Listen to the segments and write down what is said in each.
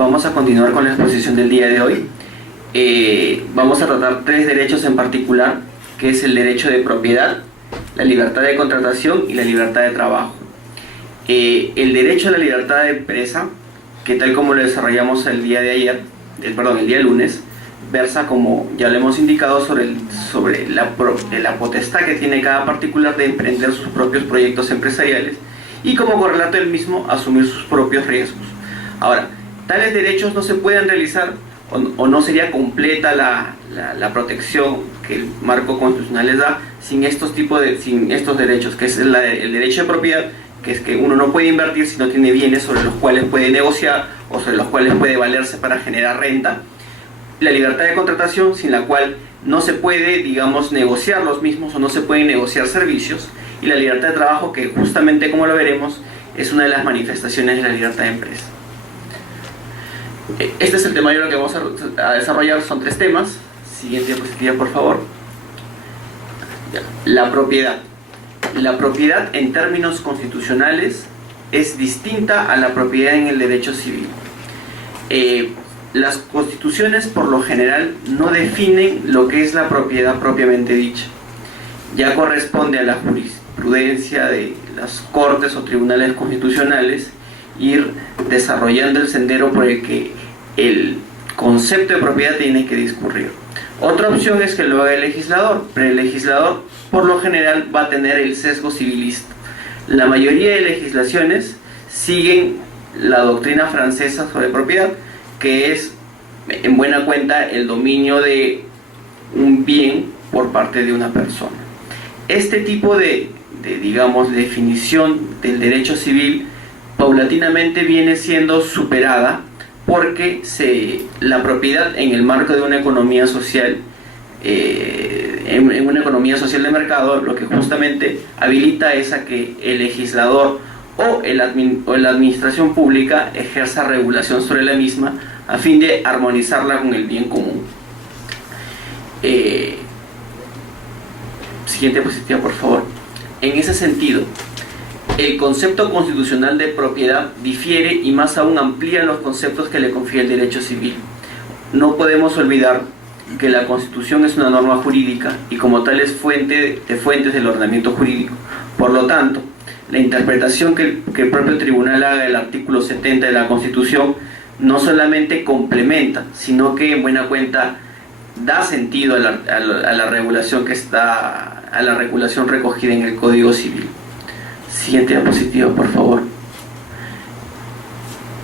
vamos a continuar con la exposición del día de hoy. Vamos a tratar tres derechos en particular, que es el derecho de propiedad, la libertad de contratación y la libertad de trabajo. El derecho a la libertad de empresa, que tal como lo desarrollamos el día lunes, versa, como ya lo hemos indicado, sobre la potestad que tiene cada particular de emprender sus propios proyectos empresariales y, como correlato del mismo, asumir sus propios riesgos. Ahora, tales derechos no se pueden realizar o no sería completa la protección que el marco constitucional les da sin estos derechos, que es el derecho de propiedad, que es que uno no puede invertir si no tiene bienes sobre los cuales puede negociar o sobre los cuales puede valerse para generar renta. La libertad de contratación, sin la cual no se puede, negociar los mismos o no se pueden negociar servicios. Y la libertad de trabajo, que justamente, como lo veremos, es una de las manifestaciones de la libertad de empresa. Este es el temario que vamos a desarrollar. Son tres temas. Siguiente diapositiva, por favor. La propiedad. La propiedad en términos constitucionales es distinta a la propiedad en el derecho civil. Las constituciones por lo general no definen lo que es la propiedad propiamente dicha. Ya corresponde a la jurisprudencia de las cortes o tribunales constitucionales ir desarrollando el sendero por el que el concepto de propiedad tiene que discurrir. Otra opción es que lo haga el legislador, pero el legislador por lo general va a tener el sesgo civilista. La mayoría de legislaciones siguen la doctrina francesa sobre propiedad, que es en buena cuenta el dominio de un bien por parte de una persona. Este tipo de definición del derecho civil paulatinamente viene siendo superada porque la propiedad en el marco de una economía social, en una economía social de mercado, lo que justamente habilita es a que el legislador o la administración pública ejerza regulación sobre la misma a fin de armonizarla con el bien común. Siguiente diapositiva, por favor. En ese sentido, el concepto constitucional de propiedad difiere y más aún amplía los conceptos que le confiere el derecho civil. No podemos olvidar que la Constitución es una norma jurídica y como tal es fuente de fuentes del ordenamiento jurídico. Por lo tanto, la interpretación que el propio tribunal haga del artículo 70 de la Constitución no solamente complementa, sino que en buena cuenta da sentido a la regulación a la regulación recogida en el Código Civil. Siguiente diapositiva, por favor.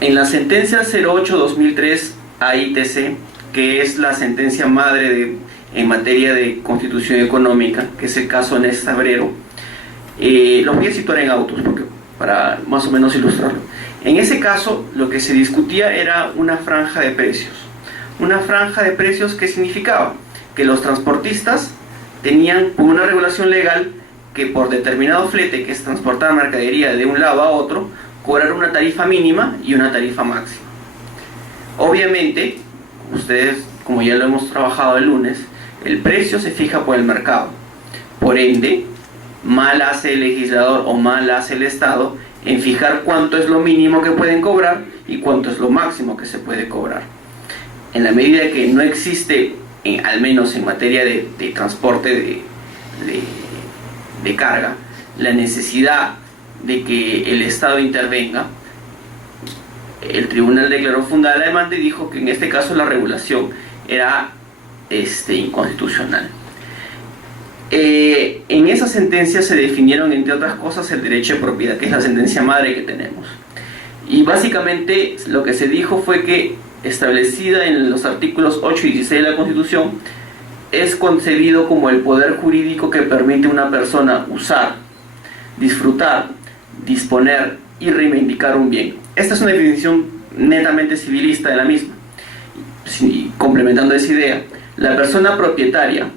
En la sentencia 08/2003 AITC, que es la sentencia madre en materia de constitución económica, que es el caso Néstor Abrero, los voy a situar en autos para más o menos ilustrarlo. En ese caso, lo que se discutía era una franja de precios. Una franja de precios que significaba que los transportistas tenían una regulación legal que por determinado flete, que es transportar mercadería de un lado a otro, cobrar una tarifa mínima y una tarifa máxima. Obviamente, ustedes, como ya lo hemos trabajado el lunes, el precio se fija por el mercado. Por ende, mal hace el legislador o mal hace el Estado en fijar cuánto es lo mínimo que pueden cobrar y cuánto es lo máximo que se puede cobrar. En la medida que no existe, al menos en materia de transporte de carga, la necesidad de que el Estado intervenga, el tribunal declaró fundada la demanda y dijo que en este caso la regulación era inconstitucional. En esa sentencia se definieron, entre otras cosas, el derecho de propiedad, que es la sentencia madre que tenemos. Y básicamente lo que se dijo fue que, establecida en los artículos 8 y 16 de la Constitución, es concebido como el poder jurídico que permite a una persona usar, disfrutar, disponer y reivindicar un bien. Esta es una definición netamente civilista de la misma. Complementando esa idea, la persona propietaria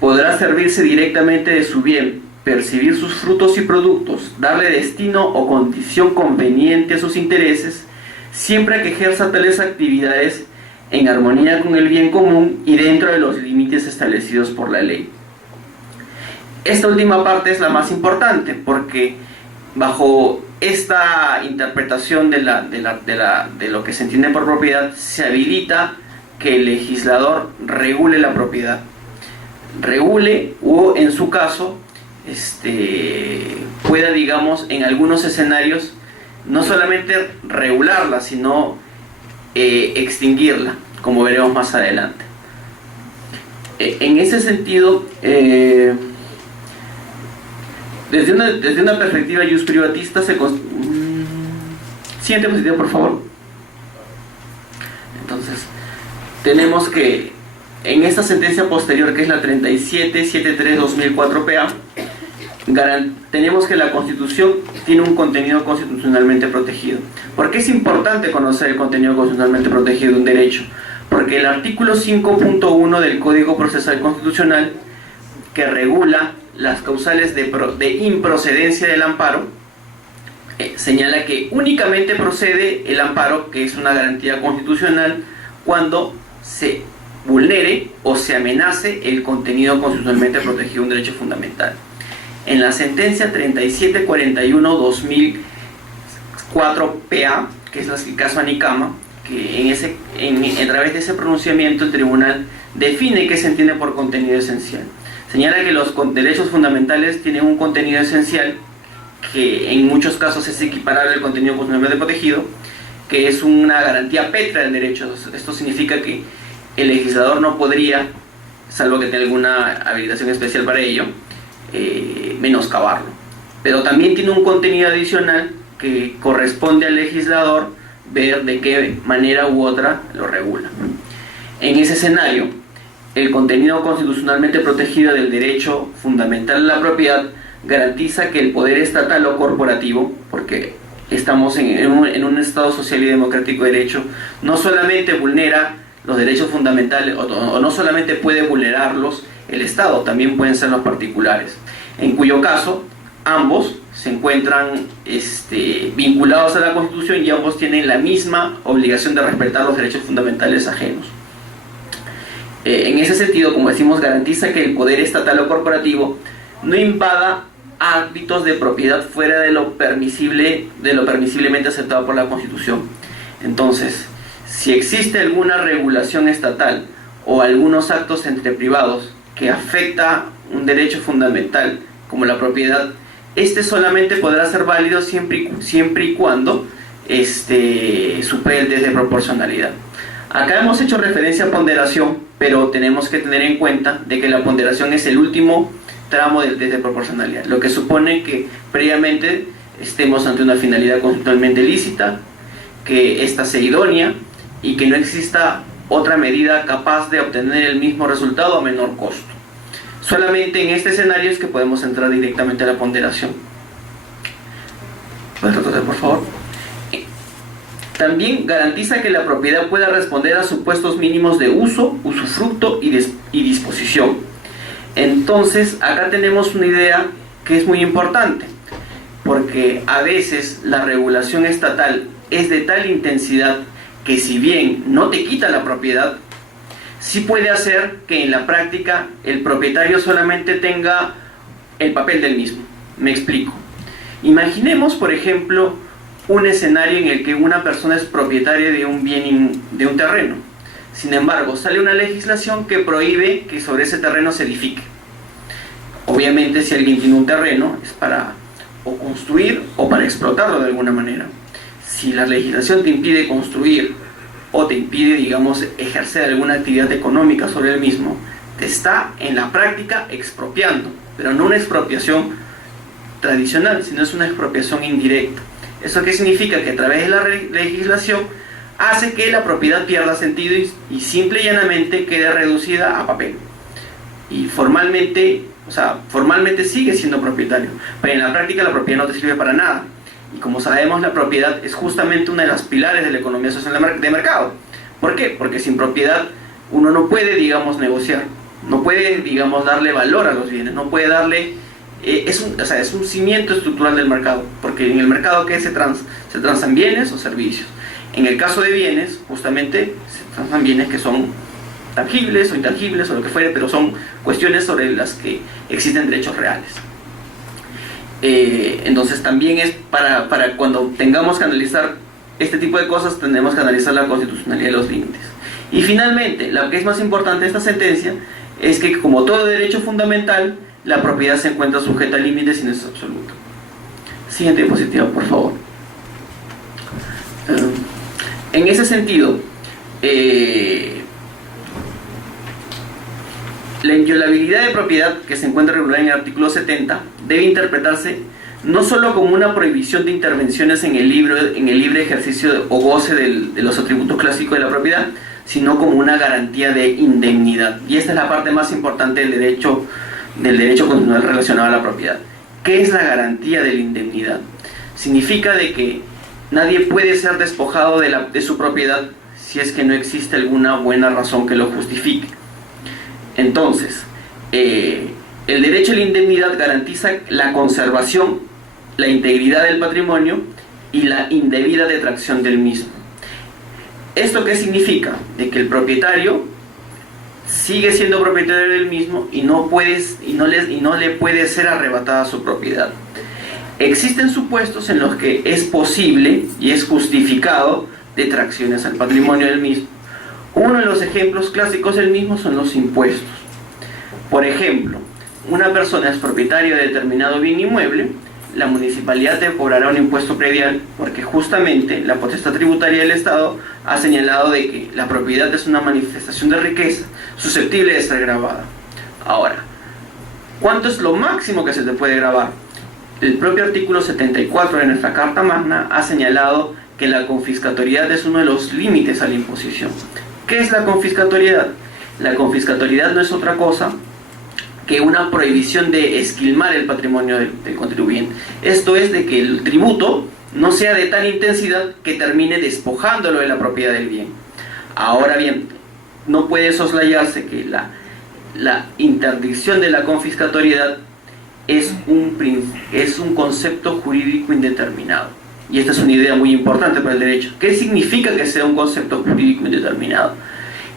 podrá servirse directamente de su bien, percibir sus frutos y productos, darle destino o condición conveniente a sus intereses, siempre que ejerza tales actividades en armonía con el bien común y dentro de los límites establecidos por la ley. Esta última parte es la más importante porque bajo esta interpretación de lo que se entiende por propiedad, se habilita que el legislador regule la propiedad. Regule, o en su caso, pueda, digamos, en algunos escenarios, no solamente regularla, sino extinguirla, como veremos más adelante. En ese sentido, desde una perspectiva jus privatista, siguiente diapositiva, por favor. Entonces, tenemos que en esta sentencia posterior, que es la 3773/2004 PA, tenemos que la Constitución tiene un contenido constitucionalmente protegido. ¿Por qué es importante conocer el contenido constitucionalmente protegido de un derecho? Porque el artículo 5.1 del Código Procesal Constitucional, que regula las causales de improcedencia del amparo, señala que únicamente procede el amparo, que es una garantía constitucional, cuando se vulnere o se amenace el contenido constitucionalmente protegido de un derecho fundamental. En la sentencia 3741/2004 PA, que es el caso Anicama, que a través de ese pronunciamiento el tribunal define qué se entiende por contenido esencial. Señala que los derechos fundamentales tienen un contenido esencial que en muchos casos es equiparable al contenido constitucionalmente protegido, que es una garantía pétrea del derecho. Esto significa que el legislador no podría, salvo que tenga alguna habilitación especial para ello, menoscabarlo. Pero también tiene un contenido adicional que corresponde al legislador ver de qué manera u otra lo regula. En ese escenario, el contenido constitucionalmente protegido del derecho fundamental a la propiedad garantiza que el poder estatal o corporativo, porque estamos en un Estado social y democrático de derecho, no solamente vulnera los derechos fundamentales, o no solamente puede vulnerarlos el Estado, también pueden ser los particulares, en cuyo caso ambos se encuentran vinculados a la Constitución y ambos tienen la misma obligación de respetar los derechos fundamentales ajenos. En ese sentido, como decimos, garantiza que el poder estatal o corporativo no invada ámbitos de propiedad fuera de lo permisiblemente aceptado por la Constitución. Entonces, si existe alguna regulación estatal o algunos actos entre privados que afecta un derecho fundamental como la propiedad, solamente podrá ser válido siempre y cuando supere el test de proporcionalidad. Acá hemos hecho referencia a ponderación, pero tenemos que tener en cuenta de que la ponderación es el último tramo del test de proporcionalidad, lo que supone que previamente estemos ante una finalidad constitucionalmente lícita, que ésta sea idónea y que no exista otra medida capaz de obtener el mismo resultado a menor costo. Solamente en este escenario es que podemos entrar directamente a la ponderación. ¿Puedes retroceder, por favor? También garantiza que la propiedad pueda responder a supuestos mínimos de uso, usufructo y disposición. Entonces, acá tenemos una idea que es muy importante, porque a veces la regulación estatal es de tal intensidad que, si bien no te quita la propiedad, sí puede hacer que en la práctica el propietario solamente tenga el papel del mismo. Me explico. Imaginemos, por ejemplo, un escenario en el que una persona es propietaria de un bien, de un terreno. Sin embargo, sale una legislación que prohíbe que sobre ese terreno se edifique. Obviamente, si alguien tiene un terreno, es para o construir o para explotarlo de alguna manera. Si la legislación te impide construir o te impide, digamos, ejercer alguna actividad económica sobre el mismo, te está en la práctica expropiando, pero no una expropiación tradicional, sino es una expropiación indirecta. ¿Eso qué significa? Que a través de la legislación hace que la propiedad pierda sentido y simple y llanamente quede reducida a papel. Y formalmente sigue siendo propietario, pero en la práctica la propiedad no te sirve para nada. Y como sabemos, la propiedad es justamente una de las pilares de la economía social de mercado. ¿Por qué? Porque sin propiedad uno no puede, digamos, negociar, no puede, digamos, darle valor a los bienes, no puede darle... es un cimiento estructural del mercado, porque en el mercado ¿qué se transan bienes o servicios? En el caso de bienes, justamente se transan bienes que son tangibles o intangibles o lo que fuere, pero son cuestiones sobre las que existen derechos reales. Entonces también es para cuando tengamos que analizar este tipo de cosas, tenemos que analizar la constitucionalidad de los límites. Y finalmente, lo que es más importante de esta sentencia es que, como todo derecho fundamental, la propiedad se encuentra sujeta a límites y no es absoluta. Siguiente diapositiva, por favor. En ese sentido, la inviolabilidad de propiedad que se encuentra regulada en el artículo 70 debe interpretarse no solo como una prohibición de intervenciones en el libre ejercicio o goce de los atributos clásicos de la propiedad, sino como una garantía de indemnidad. Y esta es la parte más importante del derecho constitucional relacionado a la propiedad. ¿Qué es la garantía de la indemnidad? Significa de que nadie puede ser despojado de su propiedad si es que no existe alguna buena razón que lo justifique. Entonces, el derecho a la indemnidad garantiza la conservación, la integridad del patrimonio y la indebida detracción del mismo. ¿Esto qué significa? De que el propietario sigue siendo propietario del mismo y no le puede ser arrebatada su propiedad. Existen supuestos en los que es posible y es justificado detracciones al patrimonio del mismo. Uno de los ejemplos clásicos del mismo son los impuestos. Por ejemplo, una persona es propietaria de determinado bien inmueble, la municipalidad te cobrará un impuesto predial porque justamente la potestad tributaria del Estado ha señalado de que la propiedad es una manifestación de riqueza susceptible de ser gravada. Ahora, ¿cuánto es lo máximo que se te puede gravar? El propio artículo 74 de nuestra Carta Magna ha señalado que la confiscatoriedad es uno de los límites a la imposición. ¿Qué es la confiscatoriedad? La confiscatoriedad no es otra cosa que una prohibición de esquilmar el patrimonio del contribuyente. Esto es de que el tributo no sea de tal intensidad que termine despojándolo de la propiedad del bien. Ahora bien, no puede soslayarse que la interdicción de la confiscatoriedad es un concepto jurídico indeterminado. Y esta es una idea muy importante para el derecho. ¿Qué significa que sea un concepto jurídico indeterminado?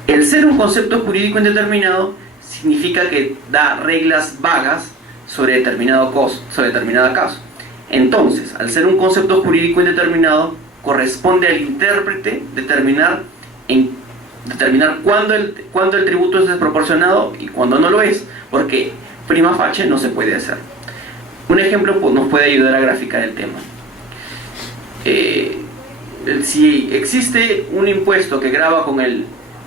El ser un concepto jurídico indeterminado significa que da reglas vagas sobre determinada caso. Entonces, al ser un concepto jurídico indeterminado, corresponde al intérprete determinar cuándo el tributo es desproporcionado y cuándo no lo es, porque prima facie no se puede hacer. Un ejemplo nos puede ayudar a graficar el tema. Si existe un impuesto que grava con el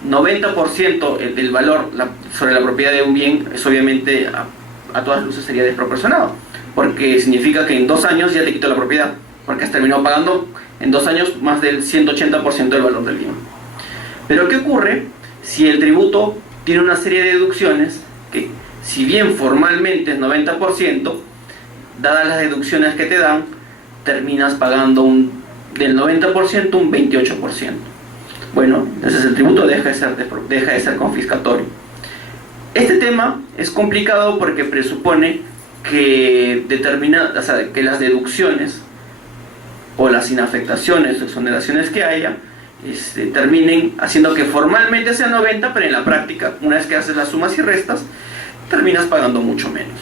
90% del valor sobre la propiedad de un bien, es obviamente a todas luces sería desproporcionado, porque significa que en 2 años ya te quitó la propiedad, porque has terminado pagando en 2 años más del 180% del valor del bien. Pero ¿qué ocurre si el tributo tiene una serie de deducciones que, si bien formalmente es 90%, dadas las deducciones que te dan, terminas pagando del 90% un 28%? Bueno, entonces el tributo deja de ser confiscatorio. Este tema es complicado porque presupone que que las deducciones o las inafectaciones o exoneraciones que haya terminen haciendo que formalmente sea 90, pero en la práctica, una vez que haces las sumas y restas, terminas pagando mucho menos.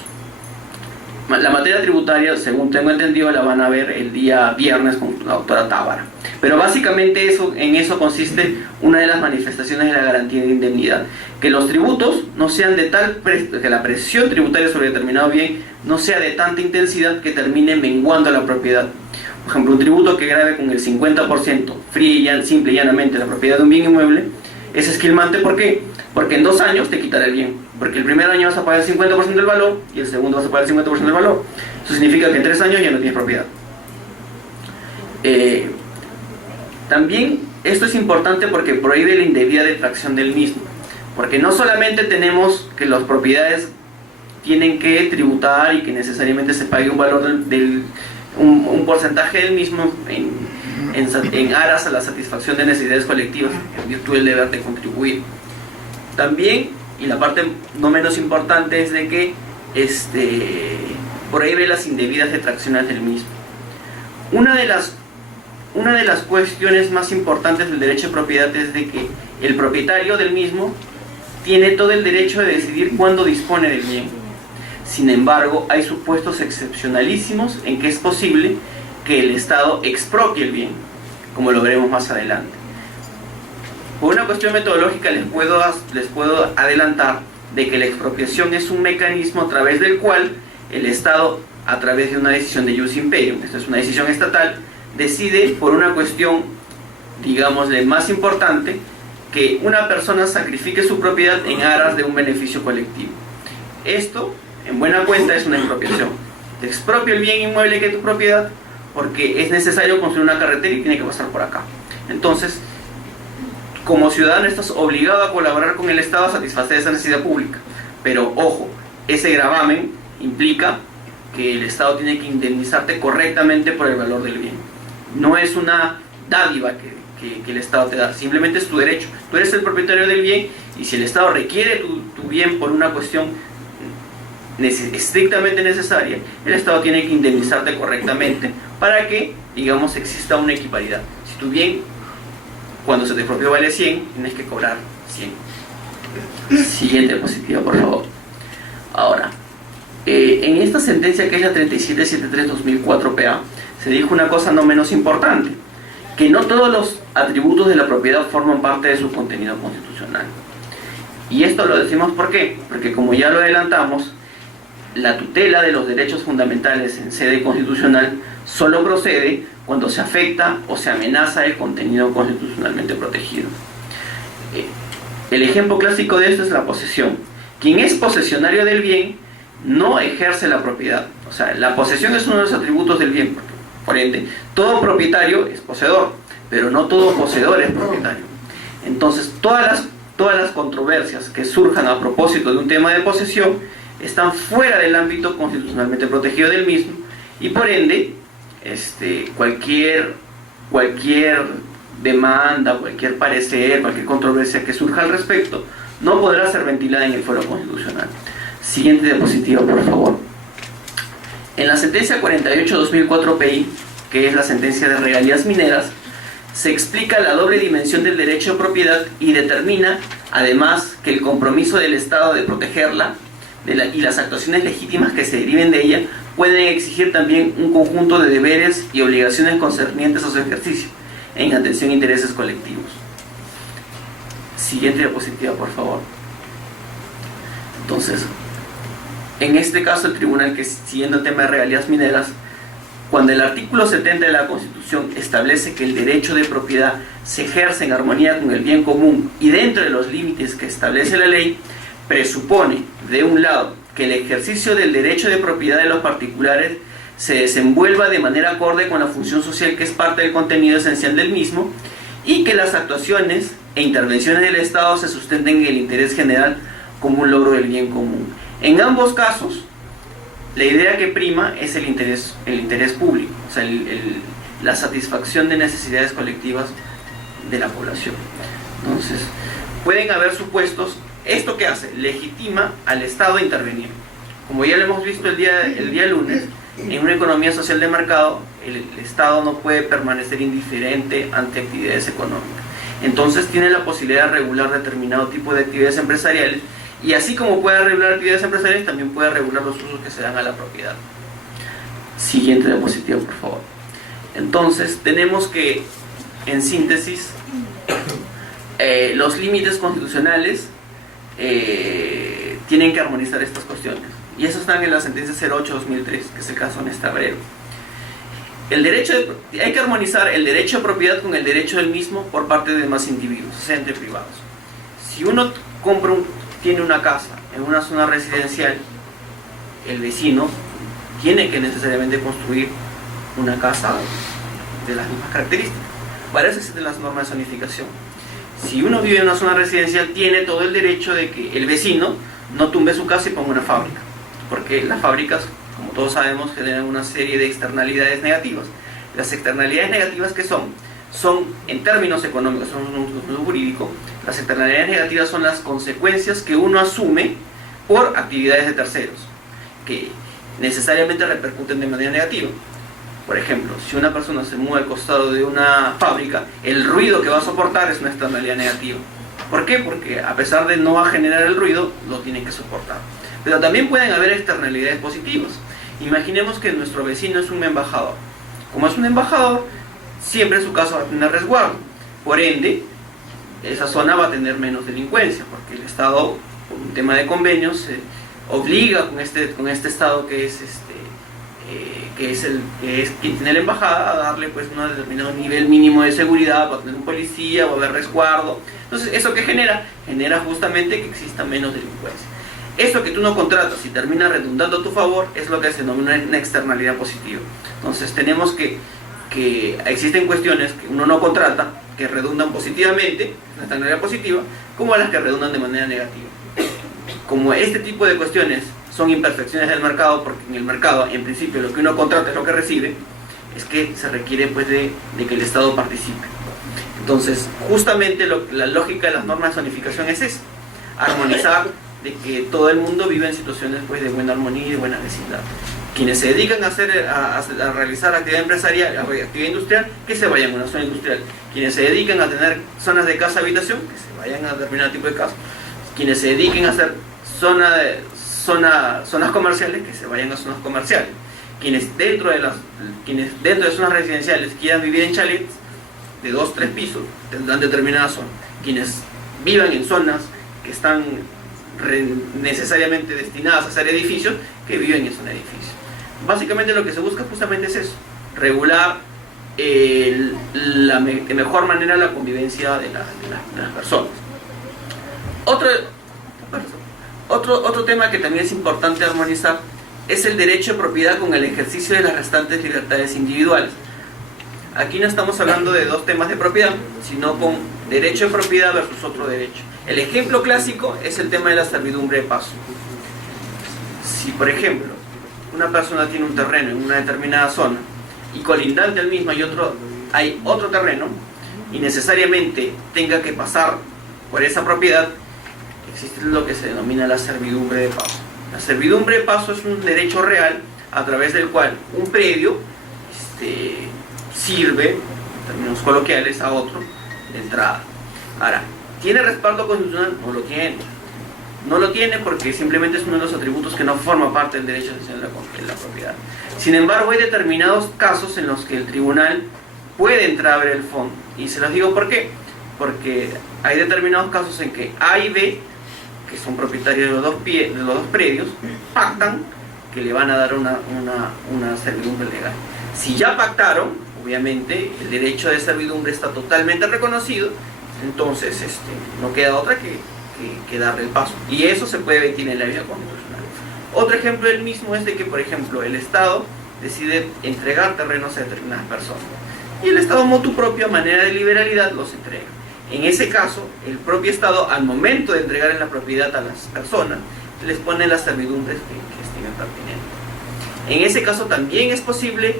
La materia tributaria, según tengo entendido, la van a ver el día viernes con la doctora Tábara. Pero básicamente en eso consiste una de las manifestaciones de la garantía de indemnidad. Que los tributos no sean que la presión tributaria sobre determinado bien no sea de tanta intensidad que termine menguando la propiedad. Por ejemplo, un tributo que grave con el 50%, simple y llanamente, la propiedad de un bien inmueble, es esquilmante. ¿Por qué? Porque en 2 años te quitará el bien. Porque el primer año vas a pagar el 50% del valor y el segundo vas a pagar el 50% del valor. Eso significa que en 3 años ya no tienes propiedad. También esto es importante porque prohíbe la indebida detracción del mismo. Porque no solamente tenemos que las propiedades tienen que tributar y que necesariamente se pague un valor un porcentaje del mismo en aras a la satisfacción de necesidades colectivas, en virtud del deber de contribuir. También, y la parte no menos importante, es de que prohíbe las indebidas detracciones del mismo. Una de las cuestiones más importantes del derecho de propiedad es de que el propietario del mismo tiene todo el derecho de decidir cuándo dispone del bien. Sin embargo, hay supuestos excepcionalísimos en que es posible que el Estado expropie el bien, como lo veremos más adelante. Por una cuestión metodológica les puedo adelantar de que la expropiación es un mecanismo a través del cual el Estado, a través de una decisión de ius imperium, esto es una decisión estatal, decide por una cuestión, digámosle, más importante, que una persona sacrifique su propiedad en aras de un beneficio colectivo. Esto, en buena cuenta, es una expropiación. Te expropio el bien inmueble que es tu propiedad porque es necesario construir una carretera y tiene que pasar por acá. Entonces, como ciudadano estás obligado a colaborar con el Estado a satisfacer esa necesidad pública. Pero, ojo, ese gravamen implica que el Estado tiene que indemnizarte correctamente por el valor del bien. No es una dádiva que el Estado te da, simplemente es tu derecho. Tú eres el propietario del bien y si el Estado requiere tu bien por una cuestión estrictamente necesaria, el Estado tiene que indemnizarte correctamente para que, digamos, exista una equiparidad. Si tu bien, cuando se te expropió, vale 100, tienes que cobrar 100. Siguiente diapositiva, por favor. Ahora, en esta sentencia, que es la 3773-2004 PA, se dijo una cosa no menos importante, que no todos los atributos de la propiedad forman parte de su contenido constitucional. Y esto lo decimos ¿por qué? Porque, como ya lo adelantamos, la tutela de los derechos fundamentales en sede constitucional solo procede cuando se afecta o se amenaza el contenido constitucionalmente protegido. El ejemplo clásico de esto es la posesión. Quien es posesionario del bien no ejerce la propiedad. O sea, la posesión es uno de los atributos del bien. Por ende, todo propietario es poseedor, pero no todo poseedor es propietario. Entonces, todas las controversias que surjan a propósito de un tema de posesión están fuera del ámbito constitucionalmente protegido del mismo, y por ende, cualquier demanda, cualquier parecer, cualquier controversia que surja al respecto, no podrá ser ventilada en el foro constitucional. Siguiente diapositiva, por favor. En la sentencia 48-2004 PI, que es la sentencia de regalías mineras, se explica la doble dimensión del derecho de propiedad y determina, además, que el compromiso del Estado de protegerla y las actuaciones legítimas que se deriven de ella pueden exigir también un conjunto de deberes y obligaciones concernientes a su ejercicio, en atención a intereses colectivos. Siguiente diapositiva, por favor. Entonces, en este caso, el tribunal, que siguiendo el tema de regalías mineras, cuando el artículo 70 de la Constitución establece que el derecho de propiedad se ejerce en armonía con el bien común y dentro de los límites que establece la ley, presupone, de un lado, que el ejercicio del derecho de propiedad de los particulares se desenvuelva de manera acorde con la función social que es parte del contenido esencial del mismo, y que las actuaciones e intervenciones del Estado se sustenten en el interés general como un logro del bien común. En ambos casos, la idea que prima es el interés público, o sea, la satisfacción de necesidades colectivas de la población. Entonces, pueden haber supuestos. ¿Esto qué hace? Legitima al Estado a intervenir. Como ya lo hemos visto el día lunes, en una economía social de mercado, el Estado no puede permanecer indiferente ante actividades económicas. Entonces tiene la posibilidad de regular determinado tipo de actividades empresariales, y así como puede regular actividades empresariales, también puede regular los usos que se dan a la propiedad. Siguiente diapositiva, por favor. Entonces, tenemos que, en síntesis, los límites constitucionales tienen que armonizar estas cuestiones, y eso están en la sentencia 08-2003, que es el caso Néstor Abrero. Hay que armonizar el derecho de propiedad con el derecho del mismo por parte de demás individuos, o sea, entre privados. Si uno tiene una casa en una zona residencial, el vecino tiene que necesariamente construir una casa de las mismas características. Para eso existen las normas de zonificación. Si uno vive en una zona residencial, tiene todo el derecho de que el vecino no tumbe su casa y ponga una fábrica, porque las fábricas, como todos sabemos, generan una serie de externalidades negativas. Las externalidades negativas, ¿qué son? Son, en términos económicos, son un jurídico, las externalidades negativas son las consecuencias que uno asume por actividades de terceros, que necesariamente repercuten de manera negativa. Por ejemplo, si una persona se mueve al costado de una fábrica, el ruido que va a soportar es una externalidad negativa. ¿Por qué? Porque a pesar de no generar el ruido, lo tiene que soportar. Pero también pueden haber externalidades positivas. Imaginemos que nuestro vecino es un embajador. Como es un embajador, siempre su casa va a tener resguardo. Por ende, esa zona va a tener menos delincuencia, porque el Estado, por un tema de convenios, se obliga con este Estado que es quien tiene la embajada, a darle pues un determinado nivel mínimo de seguridad, para tener un policía, va a haber resguardo. Entonces, ¿eso qué genera? Genera justamente que exista menos delincuencia. Eso que tú no contratas y termina redundando a tu favor es lo que se denomina una externalidad positiva. Entonces, tenemos que existen cuestiones que uno no contrata, que redundan positivamente, una externalidad positiva, como las que redundan de manera negativa. Como este tipo de cuestiones son imperfecciones del mercado, porque en el mercado, en principio, lo que uno contrata es lo que recibe, es que se requiere pues de que el Estado participe. Entonces, justamente la lógica de las normas de zonificación es esa: armonizar, de que todo el mundo vive en situaciones pues de buena armonía y de buena vecindad. Quienes se dedican a realizar actividad empresarial, actividad industrial, que se vayan a una zona industrial. Quienes se dedican a tener zonas de casa-habitación, que se vayan a determinado tipo de casa. Quienes se dediquen a hacer zonas comerciales, que se vayan a zonas comerciales. Quienes dentro de zonas residenciales quieran vivir en chalets de 2-3 pisos, tendrán determinada zona. Quienes vivan en zonas que están necesariamente destinadas a ser edificios, que viven en zona edificios. Básicamente lo que se busca justamente es eso: regular de mejor manera la convivencia de las personas. Otro tema que también es importante armonizar es el derecho de propiedad con el ejercicio de las restantes libertades individuales. Aquí no estamos hablando de dos temas de propiedad, sino con derecho de propiedad versus otro derecho. El ejemplo clásico es el tema de la servidumbre de paso. Si, por ejemplo, una persona tiene un terreno en una determinada zona y colindante al mismo hay otro terreno, y necesariamente tenga que pasar por esa propiedad, existe lo que se denomina la servidumbre de paso. La servidumbre de paso es un derecho real a través del cual un predio sirve, en términos coloquiales, a otro de entrada. Ahora, ¿tiene respaldo constitucional? No lo tiene. No lo tiene porque simplemente es uno de los atributos que no forma parte del derecho de cesión de la propiedad. Sin embargo, hay determinados casos en los que el tribunal puede entrar a ver el fondo. Y se los digo por qué. Porque hay determinados casos en que A y B, que son propietarios de los dos predios, pactan que le van a dar una servidumbre legal. Si ya pactaron, obviamente el derecho de servidumbre está totalmente reconocido, entonces no queda otra que darle el paso. Y eso se puede ver en la vía constitucional. Otro ejemplo del mismo es de que, por ejemplo, el Estado decide entregar terrenos a determinadas personas. Y el Estado, motu propio, a manera de liberalidad, los entrega. En ese caso, el propio Estado, al momento de entregar la propiedad a las personas, les pone las servidumbres que estimen pertinentes. En ese caso también es posible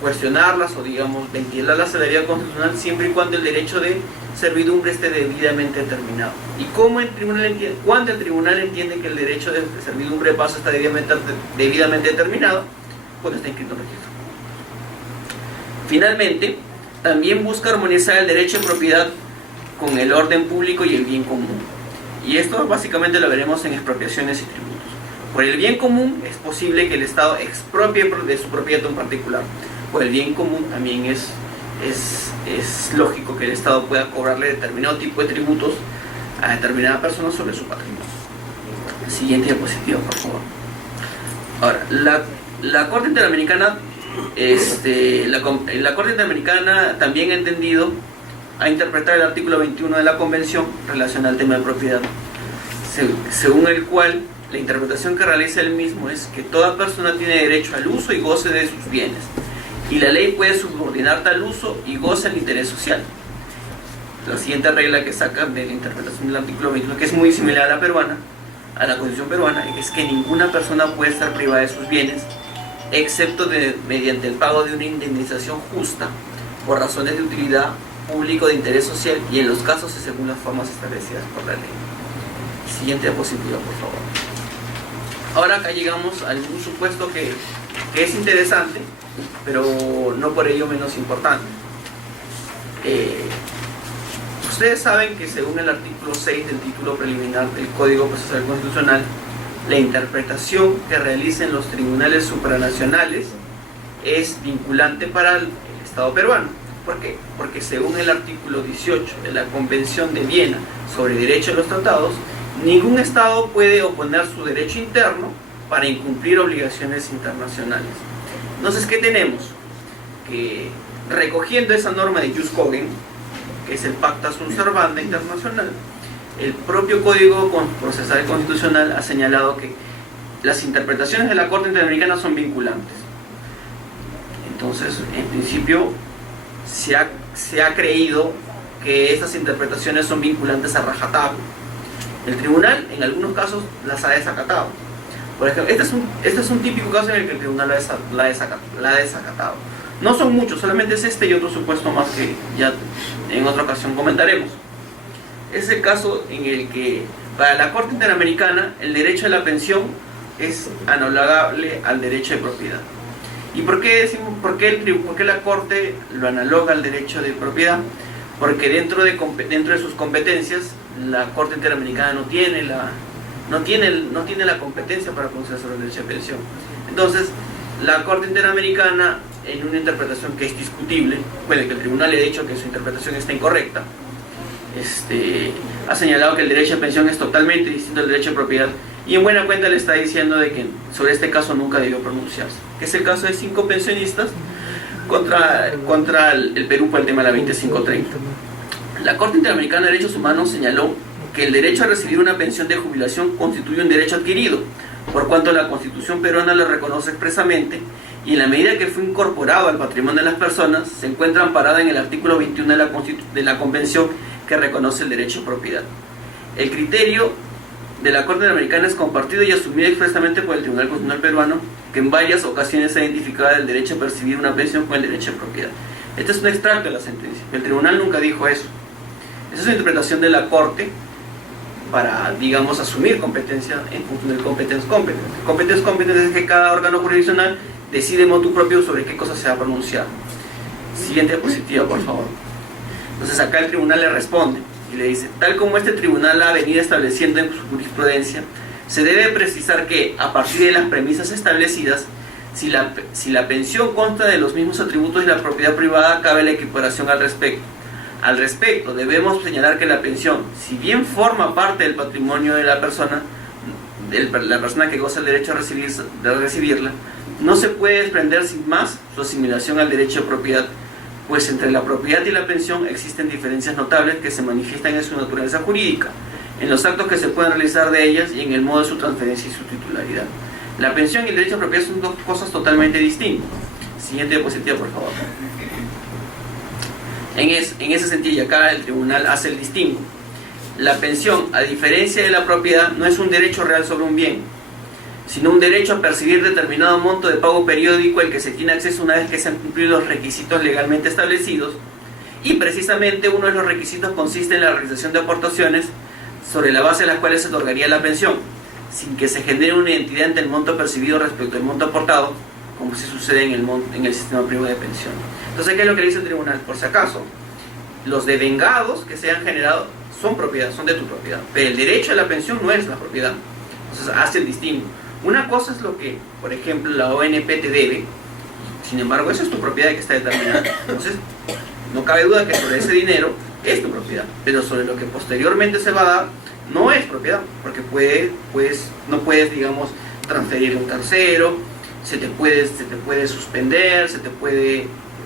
cuestionarlas o, digamos, ventilarlas a la vía constitucional, siempre y cuando el derecho de servidumbre esté debidamente determinado. ¿Y cómo cuando el tribunal entiende que el derecho de servidumbre de paso está debidamente determinado? Cuando está inscrito en registro. Finalmente, también busca armonizar el derecho de propiedad con el orden público y el bien común. Y esto básicamente lo veremos en expropiaciones y tributos. Por el bien común es posible que el Estado expropie de su propiedad en particular. Por el bien común también es lógico que el Estado pueda cobrarle determinado tipo de tributos a determinada persona sobre su patrimonio. Siguiente diapositiva, por favor. Ahora, la Corte Interamericana, la Corte Interamericana también ha entendido a interpretar el artículo 21 de la Convención relacionado al tema de propiedad, según el cual la interpretación que realiza el mismo es que toda persona tiene derecho al uso y goce de sus bienes, y la ley puede subordinar tal uso y goce al interés social. La siguiente regla que sacan de la interpretación del artículo 21, que es muy similar a la peruana, a la Constitución peruana, es que ninguna persona puede estar privada de sus bienes, excepto mediante el pago de una indemnización justa por razones de utilidad público, de interés social, y en los casos y según las formas establecidas por la ley. Siguiente diapositiva, por favor. Ahora acá llegamos a un supuesto que es interesante, pero no por ello menos importante. Ustedes saben que según el artículo 6 del título preliminar del Código Procesal Constitucional, la interpretación que realicen los tribunales supranacionales es vinculante para el Estado peruano. ¿Por qué? Porque según el artículo 18 de la Convención de Viena sobre Derecho de los Tratados, ningún Estado puede oponer su derecho interno para incumplir obligaciones internacionales. Entonces, ¿qué tenemos? Que recogiendo esa norma de Jus Cogens, que es el Pacta Sunt Servanda internacional, el propio Código Procesal Constitucional ha señalado que las interpretaciones de la Corte Interamericana son vinculantes. Entonces, en principio, se ha creído que estas interpretaciones son vinculantes a rajatabla. El tribunal, en algunos casos, las ha desacatado. Por ejemplo, este es un típico caso en el que el tribunal la ha desacatado. No son muchos, solamente es este y otro supuesto más que ya en otra ocasión comentaremos. Es el caso en el que para la Corte Interamericana el derecho a la pensión es analogable al derecho de propiedad. ¿Y por qué decimos, por qué la Corte lo analoga al derecho de propiedad? Porque dentro de sus competencias la Corte Interamericana no tiene la competencia para pronunciarse sobre el derecho de pensión. Entonces, la Corte Interamericana, en una interpretación que es discutible, puede que el tribunal haya dicho que su interpretación está incorrecta, ha señalado que el derecho de pensión es totalmente distinto al derecho de propiedad, y en buena cuenta le está diciendo de que sobre este caso nunca debió pronunciarse, que es el caso de 5 pensionistas contra el Perú por el tema de la 2530. La Corte Interamericana de Derechos Humanos señaló que el derecho a recibir una pensión de jubilación constituye un derecho adquirido, por cuanto la Constitución peruana lo reconoce expresamente, y en la medida que fue incorporado al patrimonio de las personas, se encuentra amparada en el artículo 21 de la Convención que reconoce el derecho a propiedad. El criterio de la Corte Interamericana es compartido y asumido expresamente por el Tribunal Constitucional peruano, que en varias ocasiones ha identificado el derecho a percibir una pensión con el derecho a propiedad. Este es un extracto de la sentencia. El tribunal nunca dijo eso. Esa es una interpretación de la Corte para, digamos, asumir competencia en función del competence competence. Competence competence es que cada órgano jurisdiccional decide motu propio sobre qué cosa se va a pronunciar. Siguiente diapositiva, por favor. Entonces acá el tribunal le responde y le dice: tal como este tribunal ha venido estableciendo en su jurisprudencia, se debe precisar que, a partir de las premisas establecidas, si la pensión consta de los mismos atributos de la propiedad privada, cabe la equiparación al respecto. Al respecto, debemos señalar que la pensión, si bien forma parte del patrimonio de la persona que goza el derecho de recibirla, no se puede desprender sin más su asimilación al derecho de propiedad, pues entre la propiedad y la pensión existen diferencias notables que se manifiestan en su naturaleza jurídica, en los actos que se pueden realizar de ellas y en el modo de su transferencia y su titularidad. La pensión y el derecho de propiedad son dos cosas totalmente distintas. Siguiente diapositiva, por favor. En ese sentido, y acá el tribunal hace el distingo. La pensión, a diferencia de la propiedad, no es un derecho real sobre un bien, sino un derecho a percibir determinado monto de pago periódico al que se tiene acceso una vez que se han cumplido los requisitos legalmente establecidos, y precisamente uno de los requisitos consiste en la realización de aportaciones sobre la base de las cuales se otorgaría la pensión, sin que se genere una identidad entre el monto percibido respecto al monto aportado, como se sucede en el sistema privado de pensión. Entonces, ¿qué es lo que dice el tribunal? Por si acaso, los devengados que se han generado son propiedad, son de tu propiedad, pero el derecho a la pensión no es la propiedad. Entonces, hace el distingo. Una cosa es lo que, por ejemplo, la ONP te debe, sin embargo, eso es tu propiedad que está determinada. Entonces, no cabe duda que sobre ese dinero es tu propiedad, pero sobre lo que posteriormente se va a dar, no es propiedad, porque no puedes, digamos, transferir a un tercero, se te puede suspender,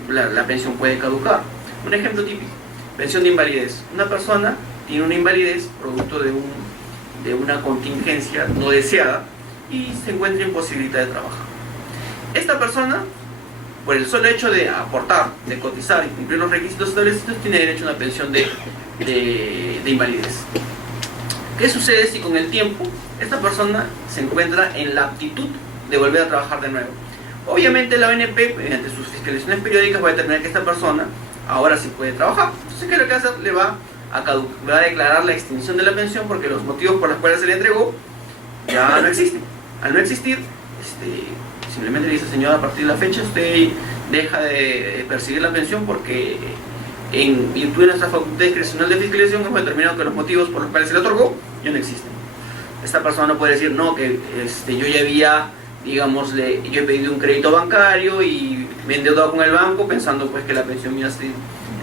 la pensión puede caducar. Un ejemplo típico: pensión de invalidez. Una persona tiene una invalidez producto de una contingencia no deseada y se encuentra imposibilitada de trabajar. Esta persona, por el solo hecho de aportar, de cotizar y cumplir los requisitos establecidos, tiene derecho a una pensión de invalidez. ¿Qué sucede si con el tiempo esta persona se encuentra en la aptitud de volver a trabajar de nuevo? Obviamente la ONP, mediante sus fiscalizaciones periódicas, va a determinar que esta persona ahora sí puede trabajar. Entonces, ¿qué es lo que hace? Le va a declarar la extinción de la pensión, porque los motivos por los cuales se le entregó ya no existen. Al no existir, simplemente le dice: señor, a partir de la fecha usted deja de percibir la pensión, porque en virtud de nuestra facultad discrecional de fiscalización hemos determinado que los motivos por los cuales se le otorgó ya no existen. esta persona no puede decir, no, que yo ya había, digámosle, yo he pedido un crédito bancario y me he endeudado con el banco pensando pues que la pensión mía esté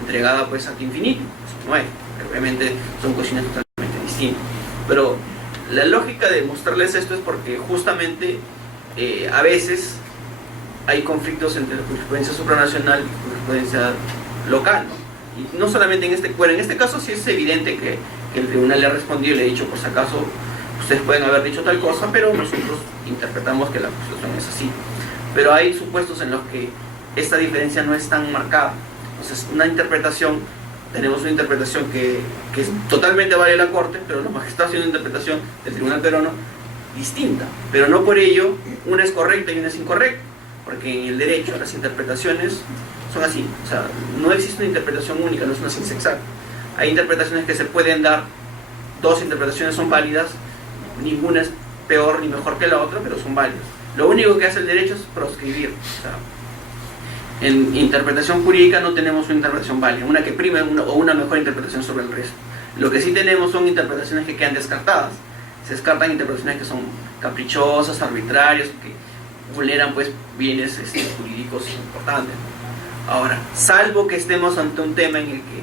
entregada pues hasta infinito. Eso no es, obviamente son cuestiones totalmente distintas. Pero la lógica de mostrarles esto es porque justamente a veces hay conflictos entre la jurisprudencia supranacional y la jurisprudencia local, ¿no? Y no solamente en este caso sí es evidente que el tribunal le ha respondido y le ha dicho, por si acaso, ustedes pueden haber dicho tal cosa, pero nosotros interpretamos que la Constitución es así. Pero hay supuestos en los que esta diferencia no es tan marcada. Entonces, tenemos una interpretación que es totalmente válida de la Corte, pero los magistrados tienen una interpretación del Tribunal Peruano distinta. Pero no por ello una es correcta y una es incorrecta, porque en el derecho las interpretaciones son así. O sea, no existe una interpretación única, no es una ciencia exacta. Hay interpretaciones que se pueden dar, dos interpretaciones son válidas, ninguna es peor ni mejor que la otra, pero son válidas. Lo único que hace el derecho es proscribir. O sea, en interpretación jurídica no tenemos una interpretación válida, una que prime o una mejor interpretación sobre el resto. Lo que sí tenemos son interpretaciones que quedan descartadas. Se descartan interpretaciones que son caprichosas, arbitrarias, que vulneran pues bienes jurídicos importantes. Ahora, salvo que estemos ante un tema en el que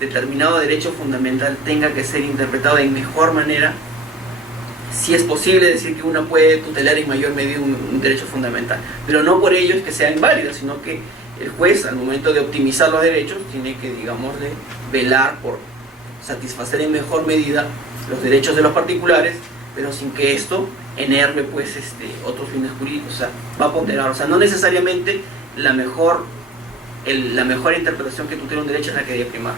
determinado derecho fundamental tenga que ser interpretado de mejor manera, sí es posible decir que uno puede tutelar en mayor medida un derecho fundamental, pero no por ello es que sea inválida, sino que el juez al momento de optimizar los derechos tiene que, digamos, velar por satisfacer en mejor medida los derechos de los particulares, pero sin que esto enerve pues otros fines jurídicos. O sea, va a ponderar, o sea, no necesariamente la mejor interpretación que tutela un derecho es la que debe primar,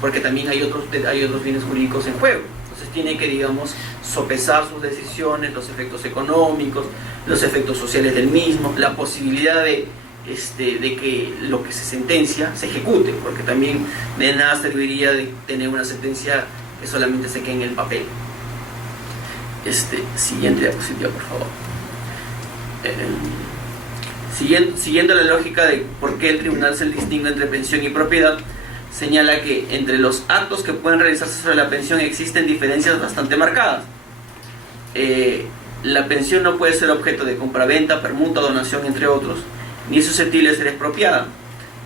porque también hay otros bienes jurídicos en juego. Entonces tiene que, digamos, sopesar sus decisiones, los efectos económicos, los efectos sociales del mismo, la posibilidad de que lo que se sentencia se ejecute, porque también de nada serviría de tener una sentencia que solamente se quede en el papel. Siguiente diapositiva, por favor. Siguiendo la lógica de por qué el tribunal se distingue entre pensión y propiedad, señala que entre los actos que pueden realizarse sobre la pensión existen diferencias bastante marcadas. La pensión no puede ser objeto de compraventa, permuta, donación, entre otros, ni es susceptible de ser expropiada.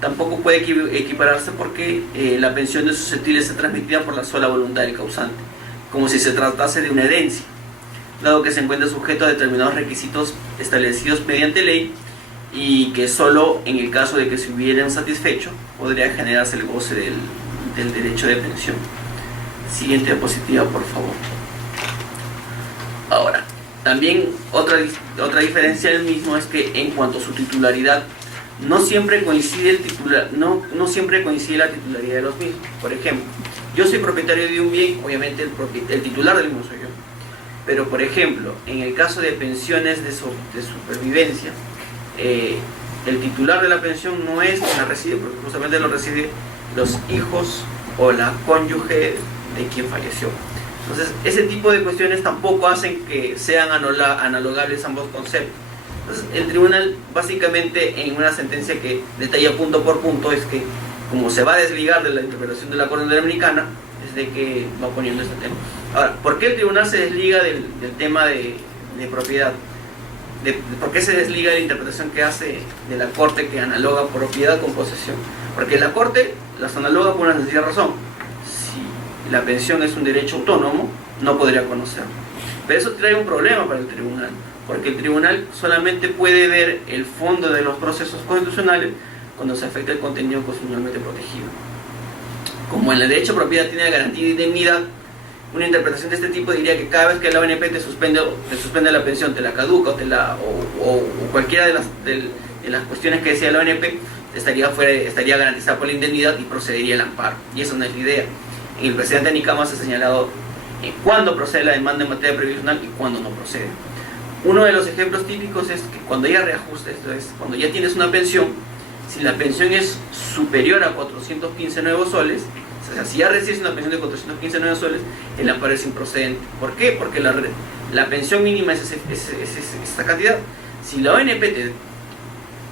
Tampoco puede equipararse porque la pensión es susceptible de ser transmitida por la sola voluntad del causante, como si se tratase de una herencia, dado que se encuentra sujeto a determinados requisitos establecidos mediante ley y que solo en el caso de que se hubieran satisfecho podría generarse el goce del derecho de pensión. Siguiente diapositiva, por favor. Ahora, también otra diferencia del mismo es que en cuanto a su titularidad, no siempre coincide no siempre coincide la titularidad de los mismos. Por ejemplo, yo soy propietario de un bien, obviamente el titular del mismo soy yo. Pero, por ejemplo, en el caso de pensiones de supervivencia, el titular de la pensión no es quien la recibe, porque justamente lo recibe los hijos o la cónyuge de quien falleció. Entonces, ese tipo de cuestiones tampoco hacen que sean analogables ambos conceptos. Entonces, el tribunal, básicamente, en una sentencia que detalla punto por punto, es que, como se va a desligar de la interpretación de la Corte Interamericana, es de que va poniendo este tema. Ahora, ¿por qué el tribunal se desliga del tema de propiedad? ¿Por qué se desliga de la interpretación que hace de la Corte que analoga propiedad con posesión? Porque la Corte las analoga por una sencilla razón. Si la pensión es un derecho autónomo, no podría conocerlo. Pero eso trae un problema para el tribunal, porque el tribunal solamente puede ver el fondo de los procesos constitucionales cuando se afecta el contenido constitucionalmente protegido. Como en el derecho a propiedad tiene garantía de indemnidad, una interpretación de este tipo diría que cada vez que la ONP te suspende la pensión, te la caduca o cualquiera de las cuestiones que decía la ONP estaría garantizada por la indemnidad y procedería el amparo. Y esa no es la idea. En el precedente de Nicama se ha señalado cuándo procede la demanda en materia previsional y cuándo no procede. Uno de los ejemplos típicos es que cuando haya reajuste, esto es, cuando ya tienes una pensión, si la pensión es superior a 415 nuevos soles, o sea, si ya recibes una pensión de 415 nuevos soles, el amparo es improcedente. ¿Por qué? Porque la pensión mínima es esa cantidad. Si la ONP te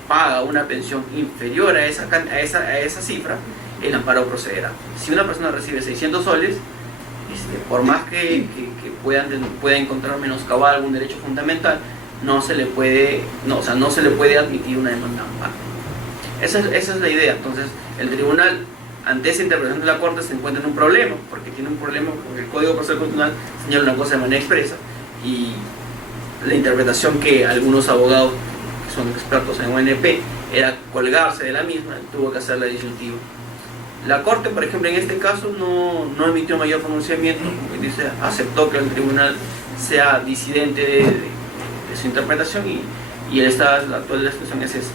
paga una pensión inferior a esa cifra, el amparo procederá. Si una persona recibe 600 soles, por más que pueda encontrar menoscabado algún derecho fundamental, no se le puede admitir una demanda de amparo. Esa es la idea. Entonces, el tribunal, ante esa interpretación de la Corte, se encuentra en un problema, porque tiene un problema porque el Código Procesal Constitucional señala una cosa de manera expresa, y la interpretación que algunos abogados que son expertos en ONP era colgarse de la misma, tuvo que hacer la disyuntiva. La Corte, por ejemplo, en este caso no emitió mayor pronunciamiento, dice, aceptó que el tribunal sea disidente de su interpretación, y la actual discusión es esa.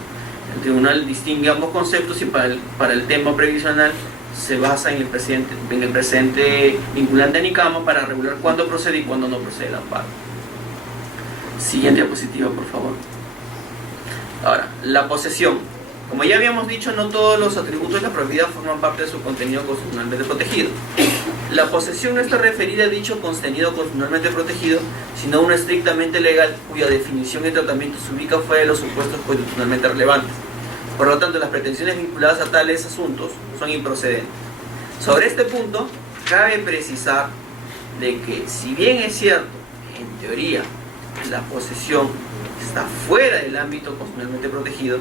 El tribunal distingue ambos conceptos, y para el tema previsional se basa en el presente vinculante a NICAMA para regular cuándo procede y cuándo no procede el amparo. Siguiente diapositiva, por favor. Ahora, la posesión. Como ya habíamos dicho, no todos los atributos de la propiedad forman parte de su contenido constitucionalmente protegido. La posesión no está referida a dicho contenido constitucionalmente protegido, sino a uno estrictamente legal cuya definición y tratamiento se ubica fuera de los supuestos constitucionalmente relevantes. Por lo tanto, las pretensiones vinculadas a tales asuntos son improcedentes. Sobre este punto, cabe precisar de que, si bien es cierto, en teoría, la posesión está fuera del ámbito constitucionalmente protegido,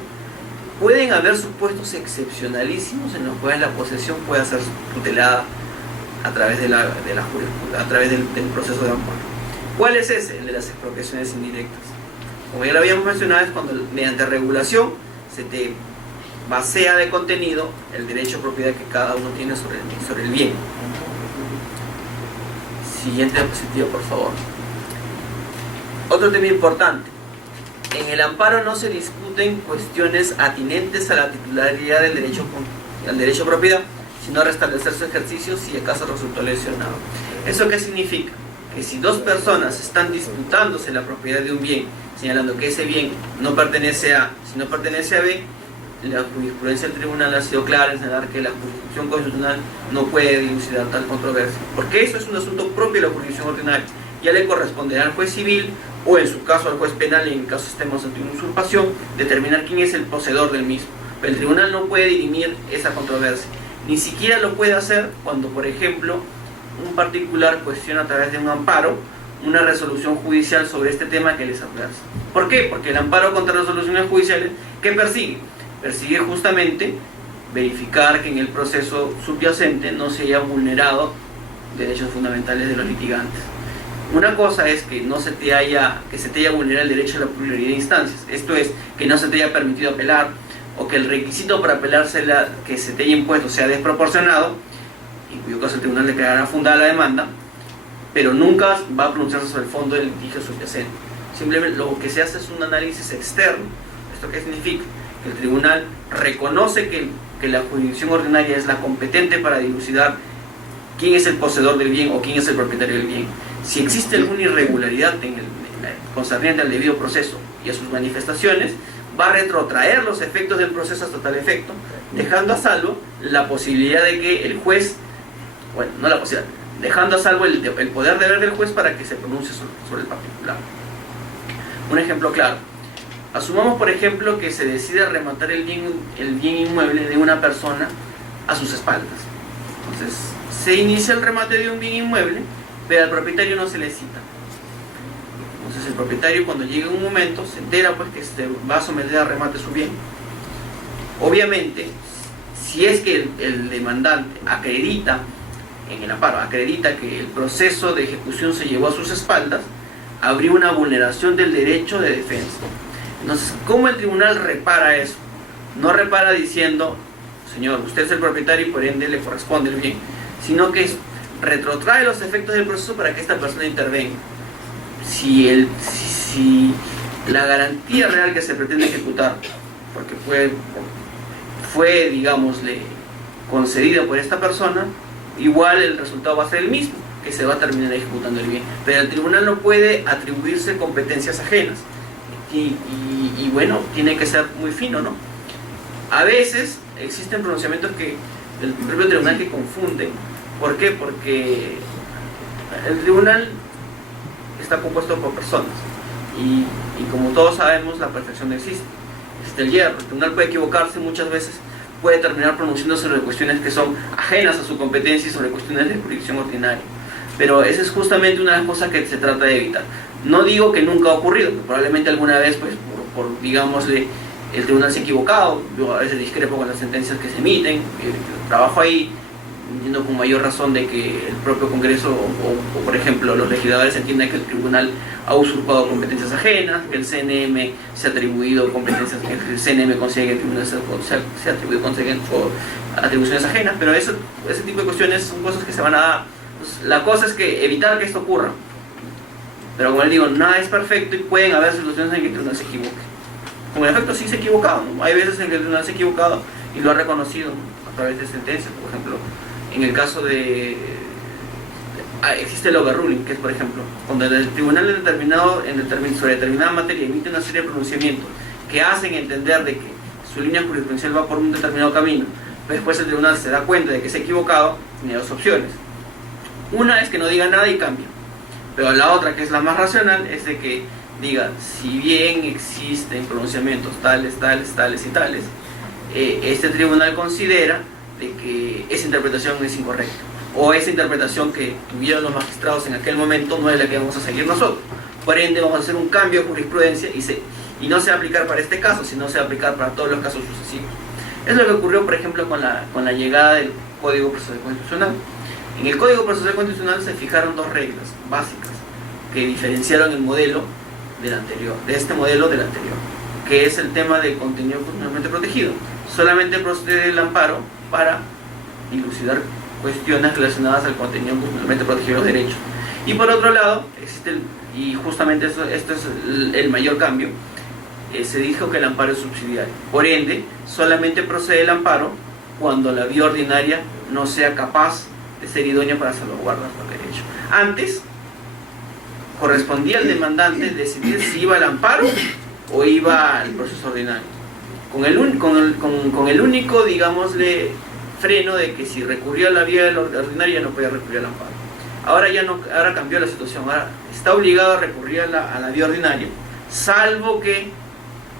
pueden haber supuestos excepcionalísimos en los cuales la posesión pueda ser tutelada a través de a través del proceso de amparo. ¿Cuál es ese? El de las expropiaciones indirectas. Como ya lo habíamos mencionado, es cuando mediante regulación se te vacía de contenido el derecho a propiedad que cada uno tiene sobre el bien. Siguiente diapositiva, por favor. Otro tema importante. En el amparo no se discuten cuestiones atinentes a la titularidad del derecho a propiedad, sino a restablecer su ejercicio si acaso resultó lesionado. ¿Eso qué significa? Que si dos personas están disputándose la propiedad de un bien, señalando que ese bien no pertenece a, si no pertenece a B, la jurisprudencia del tribunal ha sido clara en señalar que la jurisdicción constitucional no puede dilucidar tal controversia, porque eso es un asunto propio de la jurisdicción ordinaria. Ya le corresponderá al juez civil, o en su caso al juez penal, y en caso estemos ante una usurpación, determinar quién es el poseedor del mismo. Pero el tribunal no puede dirimir esa controversia. Ni siquiera lo puede hacer cuando, por ejemplo, un particular cuestiona a través de un amparo una resolución judicial sobre este tema que les adversa. ¿Por qué? Porque el amparo contra resoluciones judiciales, ¿qué persigue? Persigue justamente verificar que en el proceso subyacente no se haya vulnerado derechos fundamentales de los litigantes. Una cosa es que se te haya vulnerado el derecho a la pluralidad de instancias, esto es, que no se te haya permitido apelar, o que el requisito para apelársela que se te haya impuesto sea desproporcionado, en cuyo caso el tribunal declarará fundada la demanda, pero nunca va a pronunciarse sobre el fondo del litigio subyacente. Simplemente lo que se hace es un análisis externo. ¿Esto qué significa? Que el tribunal reconoce que la jurisdicción ordinaria es la competente para dilucidar quién es el poseedor del bien o quién es el propietario del bien. Si existe alguna irregularidad concerniente al debido proceso y a sus manifestaciones, va a retrotraer los efectos del proceso hasta tal efecto, dejando a salvo la posibilidad de que el juez, bueno, no la posibilidad, dejando a salvo el poder deber del juez para que se pronuncie sobre el particular. Un ejemplo claro. Asumamos, por ejemplo, que se decide rematar el bien inmueble de una persona a sus espaldas. Entonces, se inicia el remate de un bien inmueble, pero al propietario no se le cita. Entonces el propietario, cuando llega un momento, se entera pues que se va a someter a remate su bien. Obviamente, si es que el demandante acredita en el amparo, acredita que el proceso de ejecución se llevó a sus espaldas, habría una vulneración del derecho de defensa. Entonces, ¿cómo el tribunal repara eso? No repara diciendo, señor, usted es el propietario y por ende le corresponde el bien, sino que retrotrae los efectos del proceso para que esta persona intervenga. Si la garantía real que se pretende ejecutar, porque fue digámosle, concedida por esta persona, igual el resultado va a ser el mismo, que se va a terminar ejecutando el bien. Pero el tribunal no puede atribuirse competencias ajenas. Y bueno, tiene que ser muy fino, ¿no? A veces existen pronunciamientos que el propio tribunal que confunden. ¿Por qué? Porque el tribunal está compuesto por personas y como todos sabemos, la perfección no existe. Existe el hierro. El tribunal puede equivocarse muchas veces, puede terminar pronunciándose sobre cuestiones que son ajenas a su competencia y sobre cuestiones de jurisdicción ordinaria. Pero esa es justamente una de las cosas que se trata de evitar. No digo que nunca ha ocurrido, probablemente alguna vez, pues, digámosle, el tribunal se ha equivocado. Yo a veces discrepo con las sentencias que se emiten, trabajo ahí, entiendo con mayor razón de que el propio Congreso o, por ejemplo, los legisladores entiendan que el tribunal ha usurpado competencias ajenas, que el CNM se ha atribuido competencias, que el CNM consigue que el tribunal se ha atribuido atribuciones ajenas, pero ese tipo de cuestiones son cosas que se van a dar. Pues, la cosa es que evitar que esto ocurra. Pero como les digo, nada es perfecto y pueden haber situaciones en que el tribunal se equivoque. Como en efecto sí se ha equivocado, ¿no? Hay veces en que el tribunal se ha equivocado y lo ha reconocido, ¿no?, a través de sentencias. Por ejemplo, en el caso de... existe el overruling, que es, por ejemplo, cuando el tribunal sobre determinada materia emite una serie de pronunciamientos que hacen entender de que su línea jurisprudencial va por un determinado camino, pero después el tribunal se da cuenta de que se ha equivocado, tiene dos opciones. Una es que no diga nada y cambie, pero la otra, que es la más racional, es de que diga, si bien existen pronunciamientos tales y tales, este tribunal considera de que esa interpretación es incorrecta, o esa interpretación que tuvieron los magistrados en aquel momento no es la que vamos a seguir nosotros. Por ende, vamos a hacer un cambio de jurisprudencia y no se va a aplicar para este caso, sino se va a aplicar para todos los casos sucesivos. Es lo que ocurrió, por ejemplo, con la llegada del Código Procesal Constitucional. En el Código Procesal Constitucional se fijaron dos reglas básicas que diferenciaron el modelo del anterior, de este modelo del anterior, que es el tema del contenido constitucionalmente protegido. Solamente procede el amparo para dilucidar cuestiones relacionadas al contenido constitucionalmente protegido de los derechos. Y por otro lado, y justamente esto es el mayor cambio, se dijo que el amparo es subsidiario. Por ende, solamente procede el amparo cuando la vía ordinaria no sea capaz de ser idónea para salvaguardar los derechos. Antes, correspondía al demandante decidir si iba al amparo o iba al proceso ordinario, con el único, digámosle, freno de que si recurría a la vía ordinaria no podía recurrir al amparo. Ahora cambió la situación, ahora está obligado a recurrir a la vía ordinaria, salvo que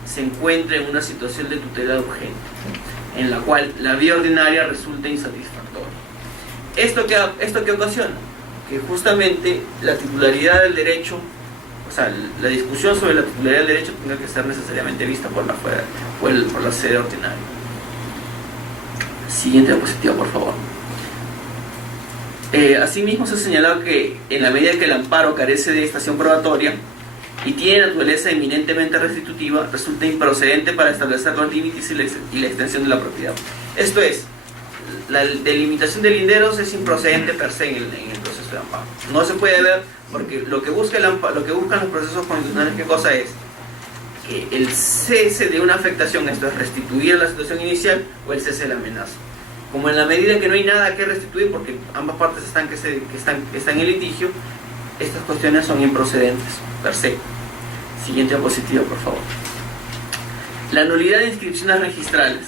se encuentre en una situación de tutela urgente, en la cual la vía ordinaria resulta insatisfactoria. ¿Esto qué ocasiona? Que justamente la titularidad del derecho, o sea, la discusión sobre la titularidad del derecho tenga que ser necesariamente vista por la sede ordinaria. Siguiente diapositiva, por favor. Asimismo, se ha señalado que en la medida que el amparo carece de estación probatoria y tiene naturaleza eminentemente restitutiva, resulta improcedente para establecer los límites y la extensión de la propiedad. Esto es, la delimitación de linderos es improcedente per se en el proceso de amparo. No se puede ver porque lo que buscan los procesos constitucionales, ¿qué cosa es? Que el cese de una afectación, esto es restituir la situación inicial, o el cese de la amenaza. Como en la medida que no hay nada que restituir, porque ambas partes están en litigio, estas cuestiones son improcedentes per se. Siguiente diapositiva, por favor. La nulidad de inscripciones registrales.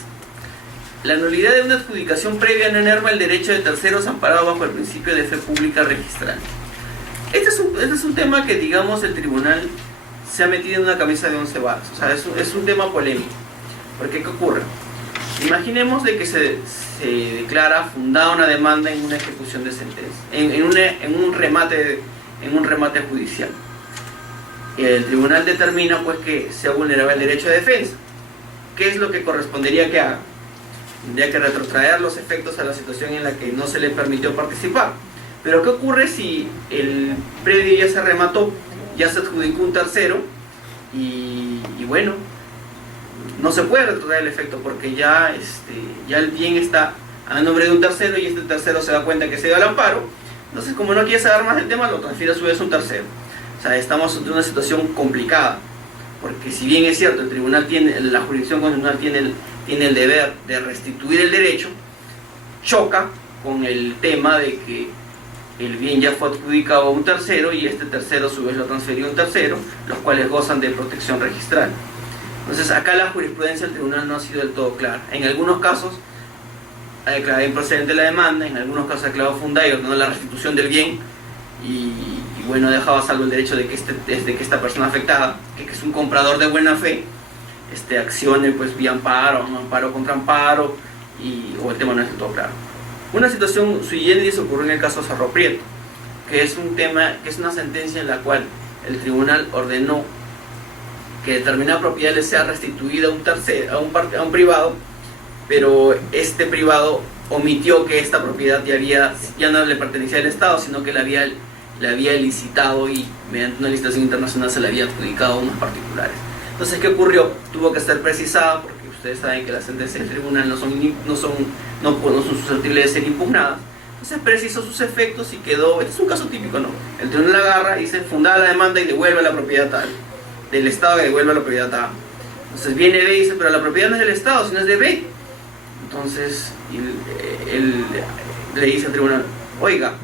La nulidad de una adjudicación previa no enerva el derecho de terceros amparado bajo el principio de fe pública registral. Este es un tema que, digamos, el tribunal se ha metido en una camisa de 11 varas. O sea, es un tema polémico. ¿Por qué ocurre? Imaginemos de que se declara fundada una demanda en una ejecución de sentencia, en un remate judicial. El tribunal determina, pues, que se ha vulnerado el derecho de defensa. ¿Qué es lo que correspondería que haga? Tendría que retrotraer los efectos a la situación en la que no se le permitió participar. Pero ¿qué ocurre si el predio ya se remató, ya se adjudicó un tercero y bueno, no se puede retrotraer el efecto porque ya el bien está a nombre de un tercero y este tercero se da cuenta que se dio al amparo? Entonces, como no quiere saber más del tema, lo transfiere a su vez a un tercero. O sea, estamos ante una situación complicada, porque si bien es cierto, la jurisdicción constitucional tiene el deber de restituir el derecho, choca con el tema de que el bien ya fue adjudicado a un tercero y este tercero a su vez lo transfirió a un tercero, los cuales gozan de protección registral. Entonces, acá la jurisprudencia del tribunal no ha sido del todo clara. En algunos casos ha declarado improcedente la demanda, en algunos casos ha declarado fundada y ordenó la restitución del bien y bueno, ha dejado a salvo el derecho de que esta persona afectada, que es un comprador de buena fe, accione pues vía amparo, un amparo contra amparo, o el tema no es del todo claro. Una situación sui generis ocurrió en el caso Cerro Prieto. que es un tema, que es una sentencia en la cual el tribunal ordenó que determinada propiedad le sea restituida a un tercero, a un privado, pero este privado omitió que esta propiedad ya no le pertenecía al Estado, sino que la había licitado y mediante una licitación internacional se la había adjudicado a unos particulares. Entonces, ¿qué ocurrió? Tuvo que ser precisada, porque ustedes saben que las sentencias del tribunal no son susceptibles de ser impugnadas. Entonces precisó sus efectos y quedó, este es un caso típico, ¿no? El tribunal agarra y dice, fundada la demanda y devuelve la propiedad tal, del Estado que devuelve la propiedad tal. Entonces viene B y dice, pero la propiedad no es del Estado, sino es de B. Entonces él le dice al tribunal, oiga,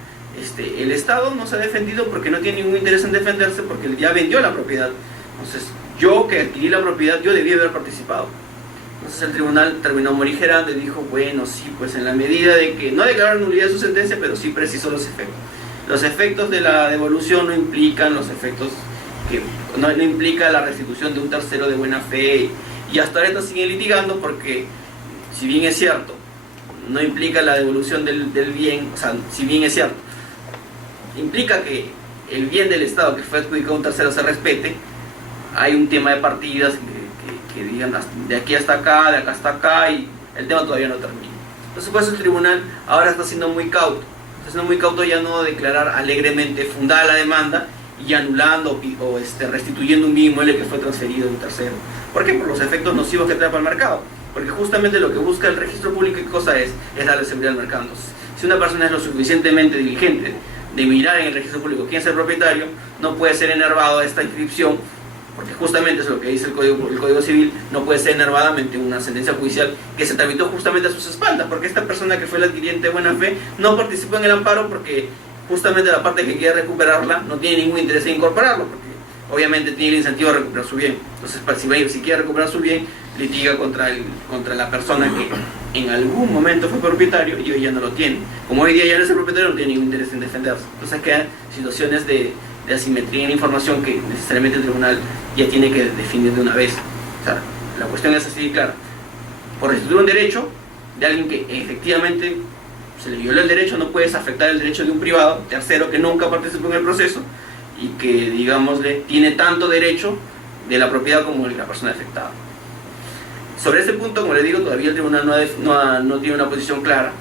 el Estado no se ha defendido porque no tiene ningún interés en defenderse porque ya vendió la propiedad. Entonces yo que adquirí la propiedad, yo debí haber participado. Entonces el tribunal terminó morigerando y dijo, bueno, sí, pues en la medida de que no declaró nulidad de su sentencia, pero sí precisó los efectos. Los efectos de la devolución no implican los efectos que no implica la restitución de un tercero de buena fe, y hasta ahora siguen litigando porque, si bien es cierto, no implica la devolución del bien, o sea, si bien es cierto, implica que el bien del Estado que fue adjudicado a un tercero se respete, hay un tema de partidas que digan de aquí hasta acá, de acá hasta acá, y el tema todavía no termina. Entonces, pues el tribunal ahora está siendo muy cauto. Está siendo muy cauto ya no declarar alegremente fundada la demanda y anulando o restituyendo un bien inmueble que fue transferido de un tercero. ¿Por qué? Por los efectos nocivos que trae para el mercado. Porque justamente lo que busca el registro público, ¿qué cosa es? Es darle seguridad al mercado. Entonces, si una persona es lo suficientemente diligente de mirar en el registro público quién es el propietario, no puede ser enervado a esta inscripción, porque justamente es lo que dice el Código Civil, no puede ser enervada mediante una sentencia judicial que se tramitó justamente a sus espaldas, porque esta persona que fue el adquiriente de buena fe no participó en el amparo porque justamente la parte que quiere recuperarla no tiene ningún interés en incorporarlo, porque obviamente tiene el incentivo de recuperar su bien. Entonces, si quiere recuperar su bien, litiga contra la persona que en algún momento fue propietario y hoy ya no lo tiene. Como hoy día ya no es el propietario, no tiene ningún interés en defenderse. Entonces quedan situaciones de asimetría en la información que necesariamente el tribunal ya tiene que definir de una vez. O sea, la cuestión es así, claro. Por restituir un derecho de alguien que efectivamente se le violó el derecho, no puedes afectar el derecho de un privado, tercero, que nunca participó en el proceso y que, digámosle, tiene tanto derecho de la propiedad como la persona afectada. Sobre ese punto, como les digo, todavía el tribunal no tiene una posición clara.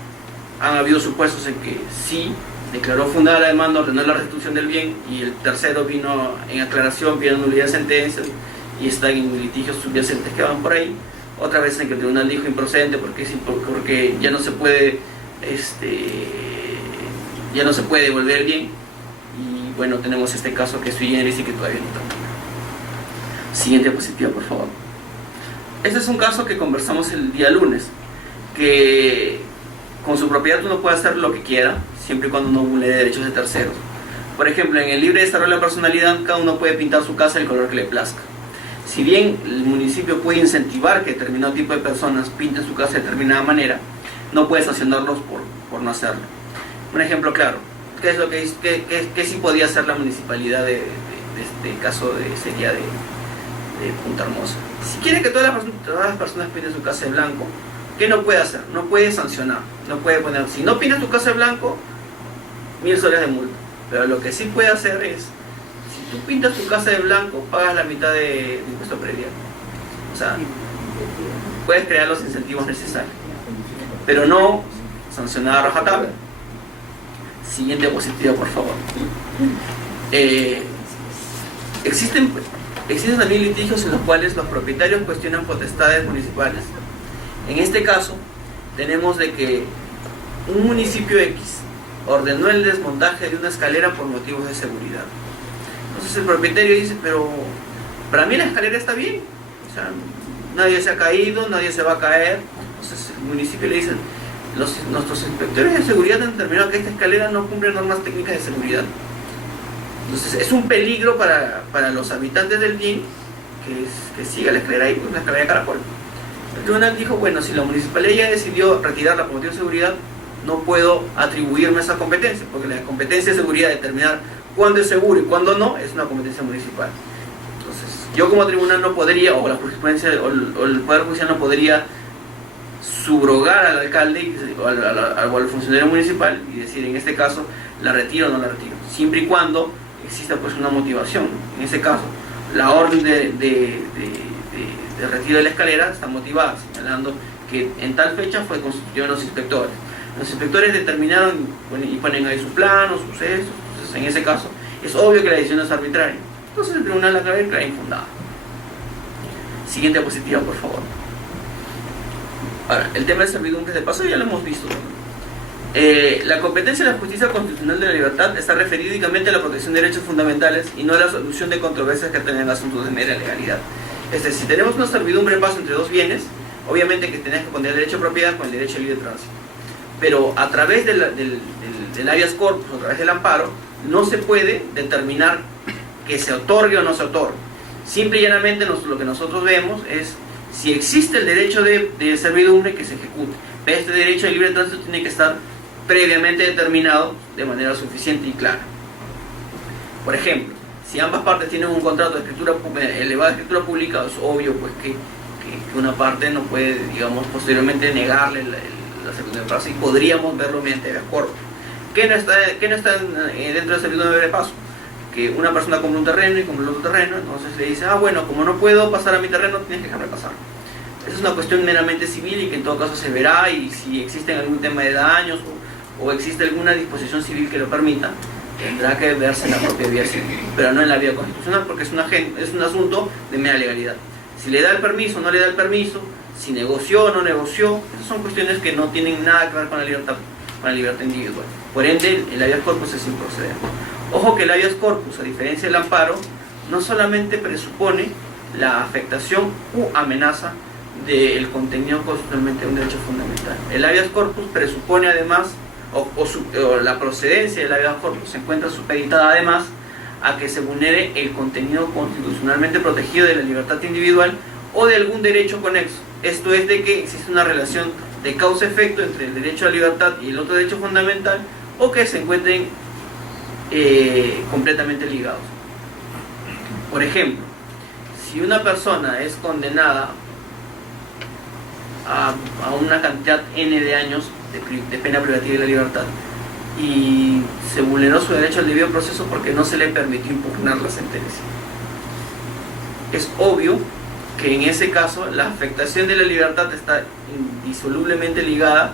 Han habido supuestos en que sí declaró fundada la demanda, ordenó la restitución del bien, y el tercero vino en aclaración, vino en nulidad de sentencia y está en litigios subyacentes que van por ahí. Otra vez en que el tribunal dijo improcedente porque ya no se puede devolver el bien, y bueno, tenemos este caso que es sui generis y que todavía no termina. Siguiente diapositiva, por favor. Este es un caso que conversamos el día lunes, que con su propiedad uno puede hacer lo que quiera, siempre y cuando no vulnere derechos de terceros. Por ejemplo, en el libre desarrollo de la personalidad, cada uno puede pintar su casa del color que le plazca. Si bien el municipio puede incentivar que determinado tipo de personas pinten su casa de determinada manera, no puede sancionarlos por no hacerlo. Un ejemplo claro, ¿qué es lo que sí podía hacer la municipalidad de este caso sería de Punta Hermosa? Si quiere que todas las personas pinten su casa de blanco, ¿qué no puede hacer? No puede sancionar, no puede poner, si no pintas tu casa de blanco, 1000 soles de multa. Pero lo que sí puede hacer es, si tú pintas tu casa de blanco, pagas la mitad de impuesto predial. O sea, puedes crear los incentivos necesarios, pero no sancionar a rajatabla. Siguiente diapositiva, por favor. Existen también litigios en los cuales los propietarios cuestionan potestades municipales. En este caso, tenemos de que un municipio X ordenó el desmontaje de una escalera por motivos de seguridad. Entonces el propietario dice, pero para mí la escalera está bien, o sea, nadie se ha caído, nadie se va a caer. Entonces el municipio le dice, nuestros inspectores de seguridad han determinado que esta escalera no cumple normas técnicas de seguridad. Entonces es un peligro para los habitantes del bien que siga la escalera ahí, pues una escalera de caracol. El tribunal dijo, bueno, si la municipalidad ya decidió retirarla por motivo de seguridad, no puedo atribuirme esa competencia, porque la competencia de seguridad, determinar cuándo es seguro y cuándo no, es una competencia municipal. Entonces, yo como tribunal no podría, o la jurisprudencia, o el Poder Judicial no podría subrogar al alcalde o al funcionario municipal y decir, en este caso, la retiro o no la retiro, siempre y cuando exista pues una motivación, ¿no? En ese caso, la orden de retiro de la escalera está motivada, señalando que en tal fecha fue constituido los inspectores. Los inspectores determinaron y ponen ahí su plano, sus hechos. Entonces, en ese caso, es obvio que la decisión es arbitraria. Entonces, el tribunal la declara infundada. Siguiente diapositiva, por favor. Ahora, el tema de servidumbre de paso ya lo hemos visto. La competencia de la justicia constitucional de la libertad está referida únicamente a la protección de derechos fundamentales y no a la solución de controversias que tengan asuntos de mera legalidad. Es decir, si tenemos una servidumbre de paso entre dos bienes, obviamente que tenés que poner el derecho de propiedad con el derecho de libre tránsito. Pero a través del habeas corpus, a través del amparo, no se puede determinar que se otorgue o no se otorgue. Simple y llanamente lo que nosotros vemos es si existe el derecho de servidumbre, que se ejecute. Pero este derecho de libre tránsito tiene que estar previamente determinado de manera suficiente y clara. Por ejemplo, si ambas partes tienen un contrato de escritura elevada de escritura pública, es obvio pues que una parte no puede, digamos, posteriormente negarle la servidumbre de paso, y podríamos verlo mediante habeas corpus. ¿Qué no está dentro del servidumbre de paso? Que una persona compra un terreno y compra el otro terreno, entonces le dice, bueno, como no puedo pasar a mi terreno, tienes que dejarme pasar. Esa es una cuestión meramente civil y que en todo caso se verá, y si existe algún tema de daños o existe alguna disposición civil que lo permita, tendrá que verse en la propia vía civil, pero no en la vía constitucional, porque es un asunto de mera legalidad. Si le da el permiso o no le da el permiso, si negoció o no negoció, esas son cuestiones que no tienen nada que ver con la libertad individual. Por ende, el habeas corpus es improcedente. Ojo que el habeas corpus, a diferencia del amparo, no solamente presupone la afectación u amenaza del contenido constitucionalmente de un derecho fundamental. El habeas corpus presupone además, o la procedencia del habeas corpus se encuentra supeditada además a que se vulnere el contenido constitucionalmente protegido de la libertad individual o de algún derecho conexo. Esto es de que existe una relación de causa-efecto entre el derecho a la libertad y el otro derecho fundamental, o que se encuentren completamente ligados. Por ejemplo, si una persona es condenada a una cantidad N de años de pena privativa de la libertad y se vulneró su derecho al debido proceso porque no se le permitió impugnar la sentencia, es obvio que en ese caso la afectación de la libertad está indisolublemente ligada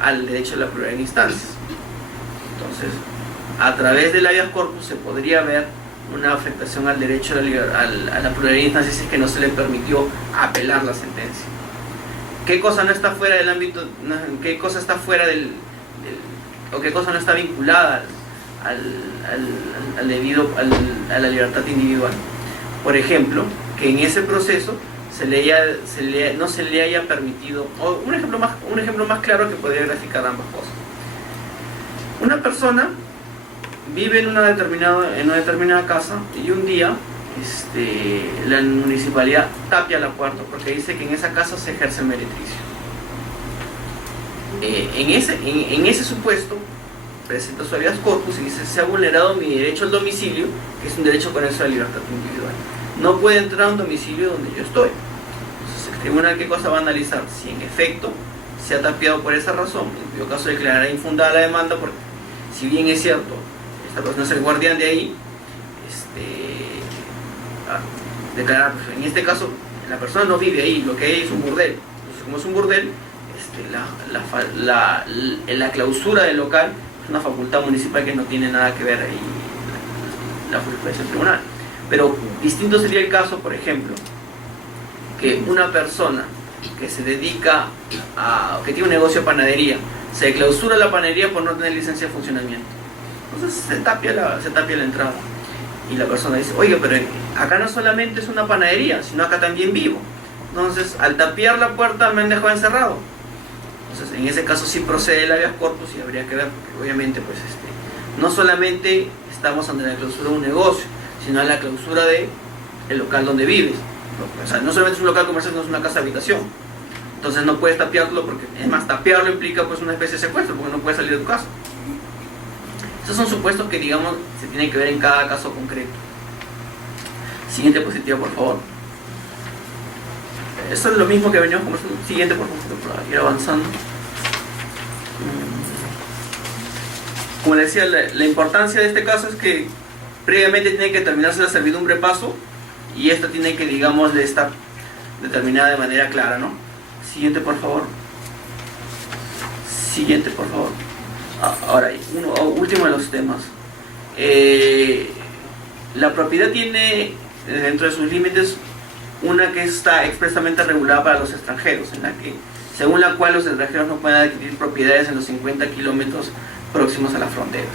al derecho a la pluralidad de instancias. Entonces, a través del habeas corpus se podría ver una afectación al derecho a la pluralidad de instancias si es que no se le permitió apelar la sentencia. ¿Qué cosa no está fuera del ámbito, qué cosa está fuera o qué cosa no está vinculada a la libertad individual? Por ejemplo, que en ese proceso no se le haya permitido, o un ejemplo más claro que podría graficar ambas cosas. Una persona vive en una determinada casa y un día la municipalidad tapia la puerta porque dice que en esa casa se ejerce el meretricio. En ese supuesto presenta su habeas corpus y dice: se ha vulnerado mi derecho al domicilio, que es un derecho conexo a la libertad individual. No puede entrar a un domicilio donde yo estoy. Entonces el tribunal, ¿qué cosa va a analizar? Si en efecto se ha tapiado por esa razón, en cuyo caso declarará infundada la demanda, porque si bien es cierto, esta persona es el guardián de ahí, declarar, pues, en este caso la persona no vive ahí, lo que hay es un burdel. Entonces, como es un burdel, la clausura del local es una facultad municipal que no tiene nada que ver ahí la jurisprudencia del tribunal. Pero distinto sería el caso, por ejemplo, que una persona que se dedica que tiene un negocio de panadería, se clausura la panadería por no tener licencia de funcionamiento. Entonces se tapia la entrada. Y la persona dice: oiga, pero acá no solamente es una panadería, sino acá también vivo. Entonces, al tapiar la puerta me han dejado encerrado. Entonces, en ese caso sí procede el habeas corpus y habría que ver, porque obviamente pues no solamente estamos ante la clausura de un negocio, sino la clausura del local donde vives. O sea, no solamente es un local comercial, sino es una casa de habitación. Entonces no puedes tapiarlo, porque es más, tapiarlo implica pues una especie de secuestro, porque no puedes salir de tu casa. Estos son supuestos que, digamos, se tienen que ver en cada caso concreto. Siguiente diapositiva, por favor. Esto es lo mismo que veníamos conversando. Siguiente, por favor, para ir avanzando. como les decía, la importancia de este caso es que previamente tiene que terminarse la servidumbre paso y esta tiene que, digamos, de estar determinada de manera clara, ¿no? Siguiente, por favor. Siguiente, por favor. Ahora, último de los temas. La propiedad tiene, dentro de sus límites, una que está expresamente regulada para los extranjeros, según la cual los extranjeros no pueden adquirir propiedades en los 50 kilómetros próximos a las fronteras.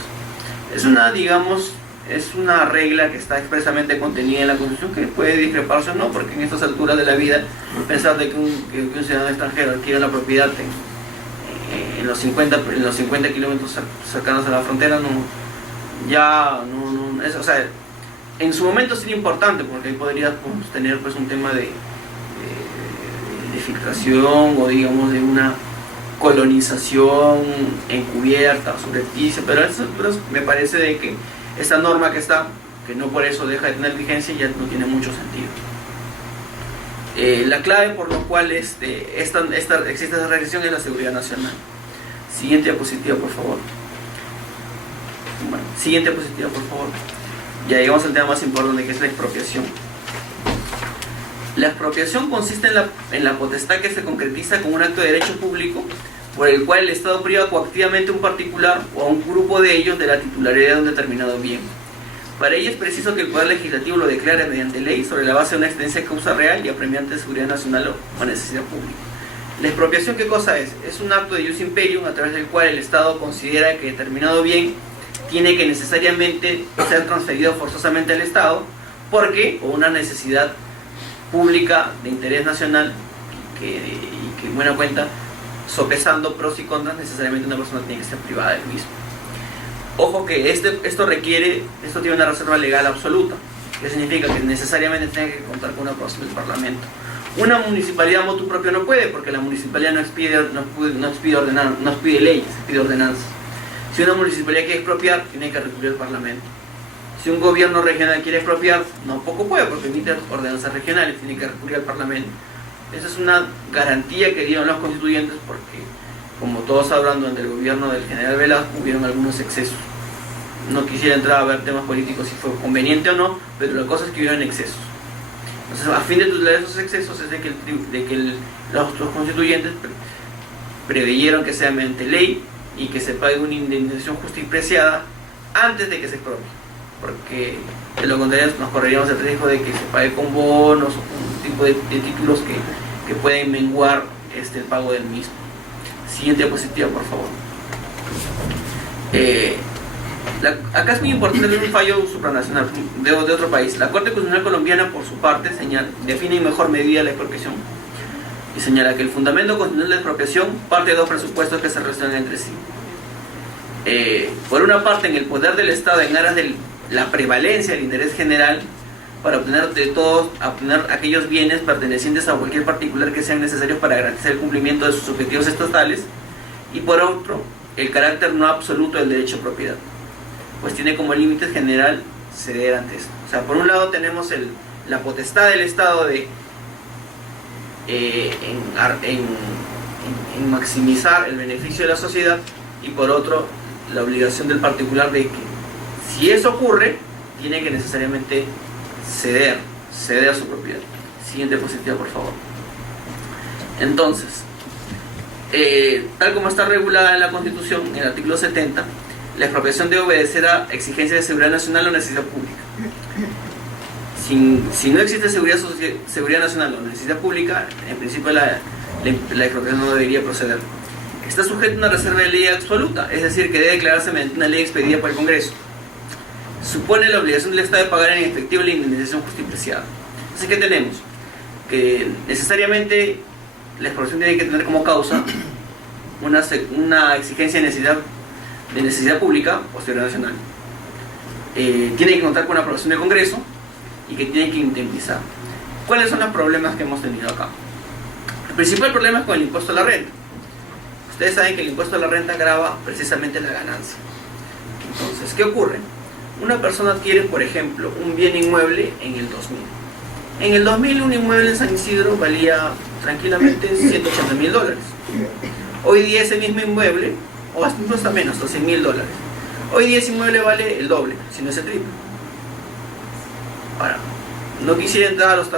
Es una, digamos, es una regla que está expresamente contenida en la Constitución, que puede discreparse o no, porque en estas alturas de la vida pensar de que un ciudadano extranjero adquiere la propiedad en los 50 kilómetros cercanos a la frontera o sea, en su momento sería importante, porque ahí podría tener pues un tema de filtración, o digamos de una colonización encubierta, subrepticia, pero me parece de que esta norma que está, que no por eso deja de tener vigencia, ya no tiene mucho sentido. La clave por lo cual existe esta regresión es la seguridad nacional. Siguiente diapositiva, por favor. Bueno, siguiente diapositiva, por favor. Ya llegamos al tema más importante, que es la expropiación. La expropiación consiste en la potestad que se concretiza con un acto de derecho público por el cual el Estado priva coactivamente a un particular o a un grupo de ellos de la titularidad de un determinado bien. Para ello es preciso que el Poder Legislativo lo declare mediante ley sobre la base de una extensa causa real y apremiante de seguridad nacional o necesidad pública. La expropiación, ¿qué cosa es? Es un acto de ius imperium a través del cual el Estado considera que determinado bien tiene que necesariamente ser transferido forzosamente al Estado porque o una necesidad pública de interés nacional y que en buena cuenta, sopesando pros y contras, necesariamente una persona tiene que estar privada del mismo. Ojo que esto tiene una reserva legal absoluta, que significa que necesariamente tiene que contar con una aprobación del Parlamento. Una municipalidad motu propio no puede, porque la municipalidad no expide leyes, pide ordenanzas. Si una municipalidad quiere expropiar, tiene que recurrir al Parlamento. Si un gobierno regional quiere expropiar, tampoco puede, porque emite ordenanzas regionales, tiene que recurrir al Parlamento. Esa es una garantía que dieron los constituyentes, porque, como todos sabrán, durante el gobierno del general Velasco hubieron algunos excesos. No quisiera entrar a ver temas políticos si fue conveniente o no, pero la cosa es que hubieron excesos. Entonces, a fin de tutelar esos excesos, es los constituyentes preveyeron que sea mediante ley y que se pague una indemnización justa y preciada antes de que se expropie, porque de lo contrario nos correríamos el riesgo de que se pague con bonos o con un tipo de títulos que pueden menguar el pago del mismo. Siguiente diapositiva, por favor. Acá es muy importante ver un fallo supranacional de otro país. La Corte Constitucional Colombiana, por su parte, define en mejor medida la expropiación y señala que el fundamento constitucional de la expropiación parte de dos presupuestos que se relacionan entre sí. Por una parte, en el poder del Estado en aras de la prevalencia del interés general para obtener aquellos bienes pertenecientes a cualquier particular que sean necesarios para garantizar el cumplimiento de sus objetivos estatales, y por otro, el carácter no absoluto del derecho a propiedad, pues tiene como límite general ceder ante esto. O sea, por un lado tenemos la potestad del Estado en maximizar el beneficio de la sociedad, y por otro, la obligación del particular de que, si eso ocurre, tiene que necesariamente ceder su propiedad. Siguiente diapositiva, por favor. Entonces, tal como está regulada en la Constitución, en el artículo 70, la expropiación debe obedecer a exigencias de seguridad nacional o necesidad pública. Si no existe seguridad nacional o necesidad pública, en principio la expropiación no debería proceder. Está sujeto a una reserva de ley absoluta, es decir, que debe declararse mediante una ley expedida por el Congreso. Supone la obligación del Estado de pagar en efectivo la indemnización justa y preciada. Así que tenemos que necesariamente la expropiación tiene que tener como causa una exigencia de necesidad pública o seguridad nacional. Tiene que contar con una aprobación del Congreso y que tiene que indemnizar. ¿Cuáles son los problemas que hemos tenido acá? El principal problema es con el impuesto a la renta. Ustedes saben que el impuesto a la renta grava precisamente la ganancia. Entonces, ¿qué ocurre? Una persona adquiere, por ejemplo, un bien inmueble en el 2000. En el 2000 un inmueble en San Isidro valía tranquilamente $180.000. Hoy día ese mismo inmueble, o hasta menos, $100.000. Hoy día ese inmueble vale el doble, si no es el triple. Ahora, no quisiera entrar a los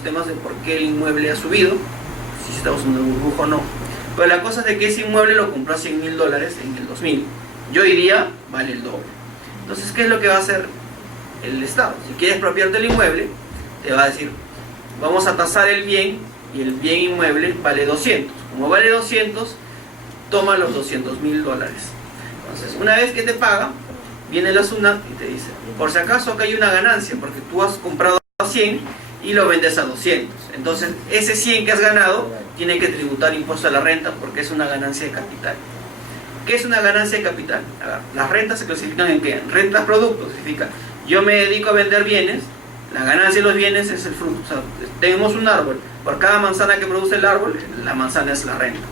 temas de por qué el inmueble ha subido, si estamos en un burbuja o no, pero la cosa es de que ese inmueble lo compró a $100.000 en el 2000, y hoy día vale el doble. Entonces, ¿qué es lo que va a hacer el Estado? Si quieres expropiarte el inmueble, te va a decir, vamos a tasar el bien, y el bien inmueble vale 200. Como vale 200, toma los $200.000. Entonces, una vez que te paga, viene la SUNAT y te dice, por si acaso acá hay una ganancia, porque tú has comprado a 100 y lo vendes a 200. Entonces, ese 100 que has ganado tiene que tributar impuesto a la renta porque es una ganancia de capital. ¿Qué es una ganancia de capital? A ver, las rentas se clasifican en qué? Rentas productos, significa, yo me dedico a vender bienes, la ganancia de los bienes es el fruto. O sea, tenemos un árbol, por cada manzana que produce el árbol, la manzana es la renta.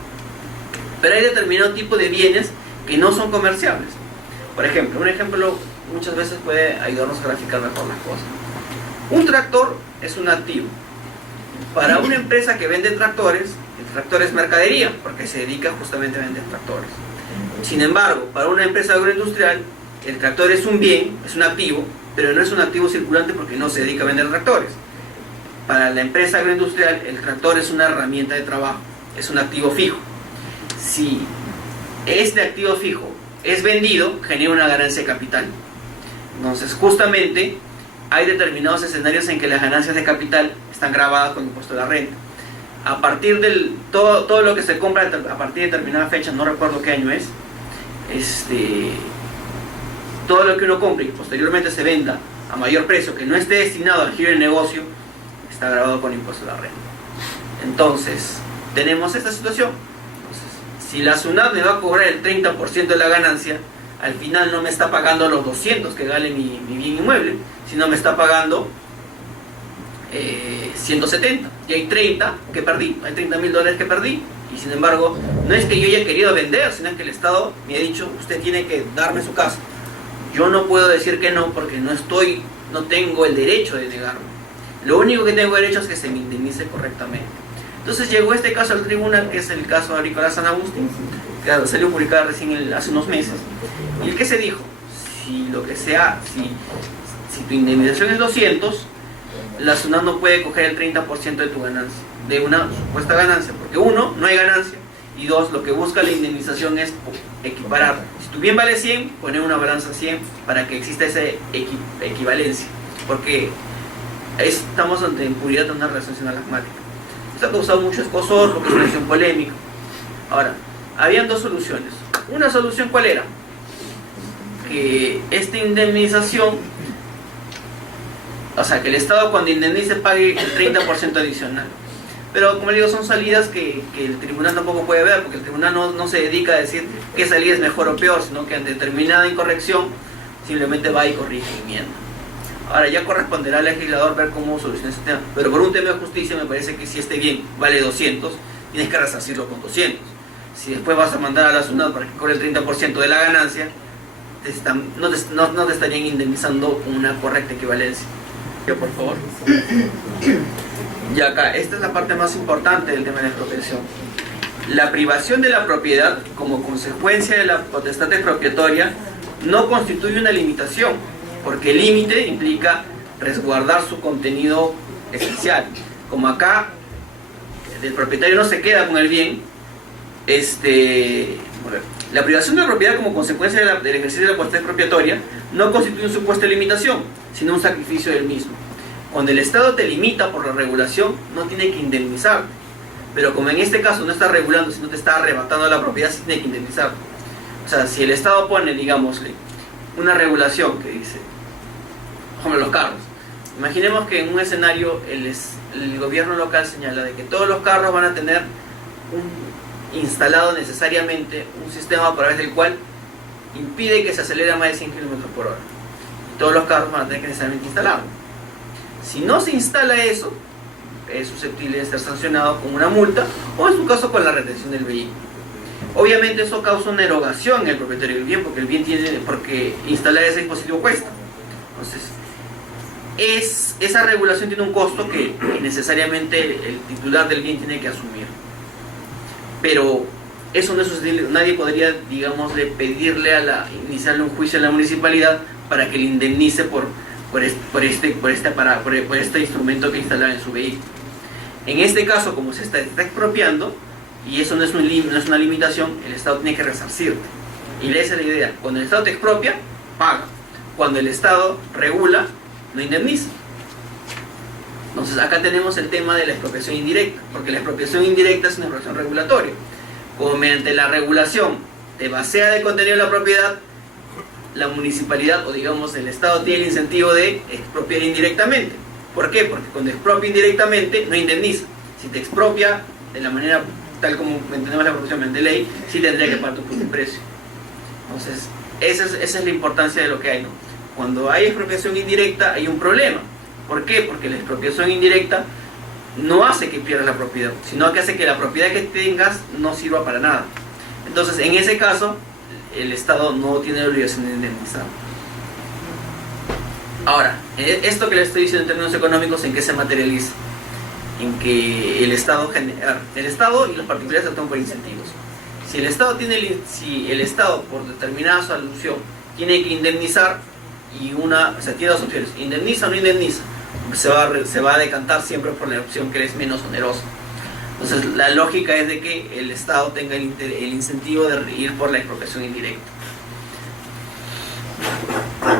Pero hay determinado tipo de bienes que no son comerciables. Por ejemplo, un ejemplo muchas veces puede ayudarnos a graficar mejor las cosas. Un tractor es un activo. Para una empresa que vende tractores, el tractor es mercadería, porque se dedica justamente a vender tractores. Sin embargo, para una empresa agroindustrial, el tractor es un bien, es un activo, pero no es un activo circulante porque no se dedica a vender tractores. Para la empresa agroindustrial, el tractor es una herramienta de trabajo, es un activo fijo. Si este activo fijo es vendido, genera una ganancia de capital. Entonces, justamente, hay determinados escenarios en que las ganancias de capital están grabadas con impuesto a la renta. A partir del todo lo que se compra a partir de determinada fecha, no recuerdo qué año es, todo lo que uno compre y posteriormente se venda a mayor precio, que no esté destinado al giro del negocio, está grabado con impuesto a la renta. Entonces, tenemos esta situación. Entonces, si la SUNAT me va a cobrar el 30% de la ganancia, al final no me está pagando los 200 que vale mi bien inmueble, sino me está pagando 170. Y hay 30 que perdí, hay $30.000 que perdí. Y sin embargo, no es que yo haya querido vender, sino que el Estado me ha dicho, usted tiene que darme su casa. Yo no puedo decir que no, porque no tengo el derecho de negarlo. Lo único que tengo derecho es que se me indemnice correctamente. Entonces llegó este caso al tribunal, que es el caso Agrícola San Agustín, que salió publicada recién hace unos meses. ¿Y el que se dijo? Si tu indemnización es 200, la SUNAT no puede coger el 30% de tu ganancia, de una supuesta ganancia, porque uno, no hay ganancia, y dos, lo que busca la indemnización es equiparar. Si tu bien vale 100, poner una balanza 100 para que exista esa equivalencia, porque estamos ante impuridad de una relación sinalagmática. Esto ha causado mucho escozor, porque es una acción polémica. Ahora, habían dos soluciones. Una solución, ¿cuál era? Que esta indemnización, o sea, que el Estado cuando indemnice pague el 30% adicional. Pero como le digo, son salidas que el tribunal tampoco puede ver, porque el tribunal no se dedica a decir qué salida es mejor o peor, sino que ante determinada incorrección simplemente va y corrige y enmienda. Ahora ya corresponderá al legislador ver cómo solucionar ese tema, pero por un tema de justicia me parece que si este bien vale 200, tienes que resarcirlo con 200. Si después vas a mandar a la SUNAT para que cobre el 30% de la ganancia, no te estarían indemnizando con una correcta equivalencia. Yo, por favor. Y acá, esta es la parte más importante del tema de la expropiación. La privación de la propiedad como consecuencia de la potestad expropiatoria no constituye una limitación, porque el límite implica resguardar su contenido esencial. Como acá el propietario no se queda con el bien, la privación de la propiedad como consecuencia del ejercicio de la potestad expropiatoria no constituye un supuesto de limitación, sino un sacrificio del mismo. Cuando el Estado te limita por la regulación, no tiene que indemnizarte. Pero como en este caso no está regulando, sino te está arrebatando la propiedad, sí tiene que indemnizarte. O sea, si el Estado pone, digámosle, una regulación que dice, como los carros. Imaginemos que en un escenario el gobierno local señala de que todos los carros van a tener instalado necesariamente un sistema a través del cual impide que se acelere a más de 100 km por hora. Y todos los carros van a tener que necesariamente instalarlo. Si no se instala eso, es susceptible de ser sancionado con una multa o en su caso con la retención del vehículo. Obviamente eso causa una erogación en el propietario del bien, porque instalar ese dispositivo cuesta. Entonces, esa regulación tiene un costo que necesariamente el titular del bien tiene que asumir. Pero eso no es susceptible, nadie podría, digamos, pedirle iniciarle un juicio a la municipalidad para que le indemnice por este instrumento que instalaba en su vehículo. En este caso, como se está expropiando, y eso no es una limitación, el Estado tiene que resarcirte. Y esa es la idea. Cuando el Estado te expropia, paga. Cuando el Estado regula, no indemniza. Entonces acá tenemos el tema de la expropiación indirecta, porque la expropiación indirecta es una expropiación regulatoria. Como mediante la regulación te vacía del contenido de la propiedad, la municipalidad o digamos el Estado tiene el incentivo de expropiar indirectamente. ¿Por qué? Porque cuando expropia indirectamente no indemniza. Si te expropia de la manera tal como entendemos la expropiación de ley, sí tendría que pagar tu justo precio. Entonces, esa es la importancia de lo que hay, ¿no? Cuando hay expropiación indirecta hay un problema. ¿Por qué? Porque la expropiación indirecta no hace que pierdas la propiedad, sino que hace que la propiedad que tengas no sirva para nada. Entonces, en ese caso, el Estado no tiene la obligación de indemnizar. Ahora, esto que le estoy diciendo en términos económicos, ¿en qué se materializa? En que el Estado y los particulares actúan por incentivos. Si el Estado por determinada solución tiene que indemnizar, tiene dos opciones, indemniza o no indemniza, se va a decantar siempre por la opción que es menos onerosa. Entonces la lógica es de que el Estado tenga el incentivo de ir por la expropiación indirecta.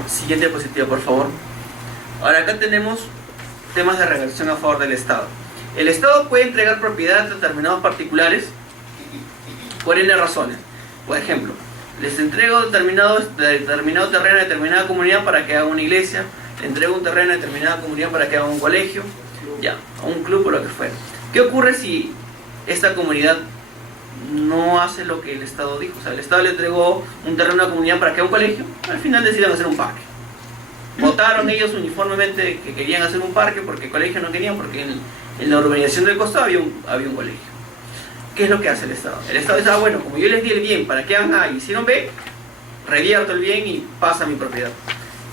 Siguiente diapositiva, por favor. Ahora acá tenemos temas de regulación a favor del Estado. El Estado puede entregar propiedad a determinados particulares por N razones. Por ejemplo, les entrego determinado terreno a determinada comunidad para que haga una iglesia, le entrego un terreno a determinada comunidad para que haga un colegio, a un club o lo que fuera. ¿Qué ocurre si esta comunidad no hace lo que el Estado dijo? O sea, el Estado le entregó un terreno a una comunidad para que haga un colegio, al final deciden hacer un parque. Votaron ellos uniformemente que querían hacer un parque porque el colegio no querían, porque en la urbanización del costado había un colegio. ¿Qué es lo que hace el Estado? El Estado dice, bueno, como yo les di el bien para que hagan A y hicieron B, revierto el bien y pasa a mi propiedad.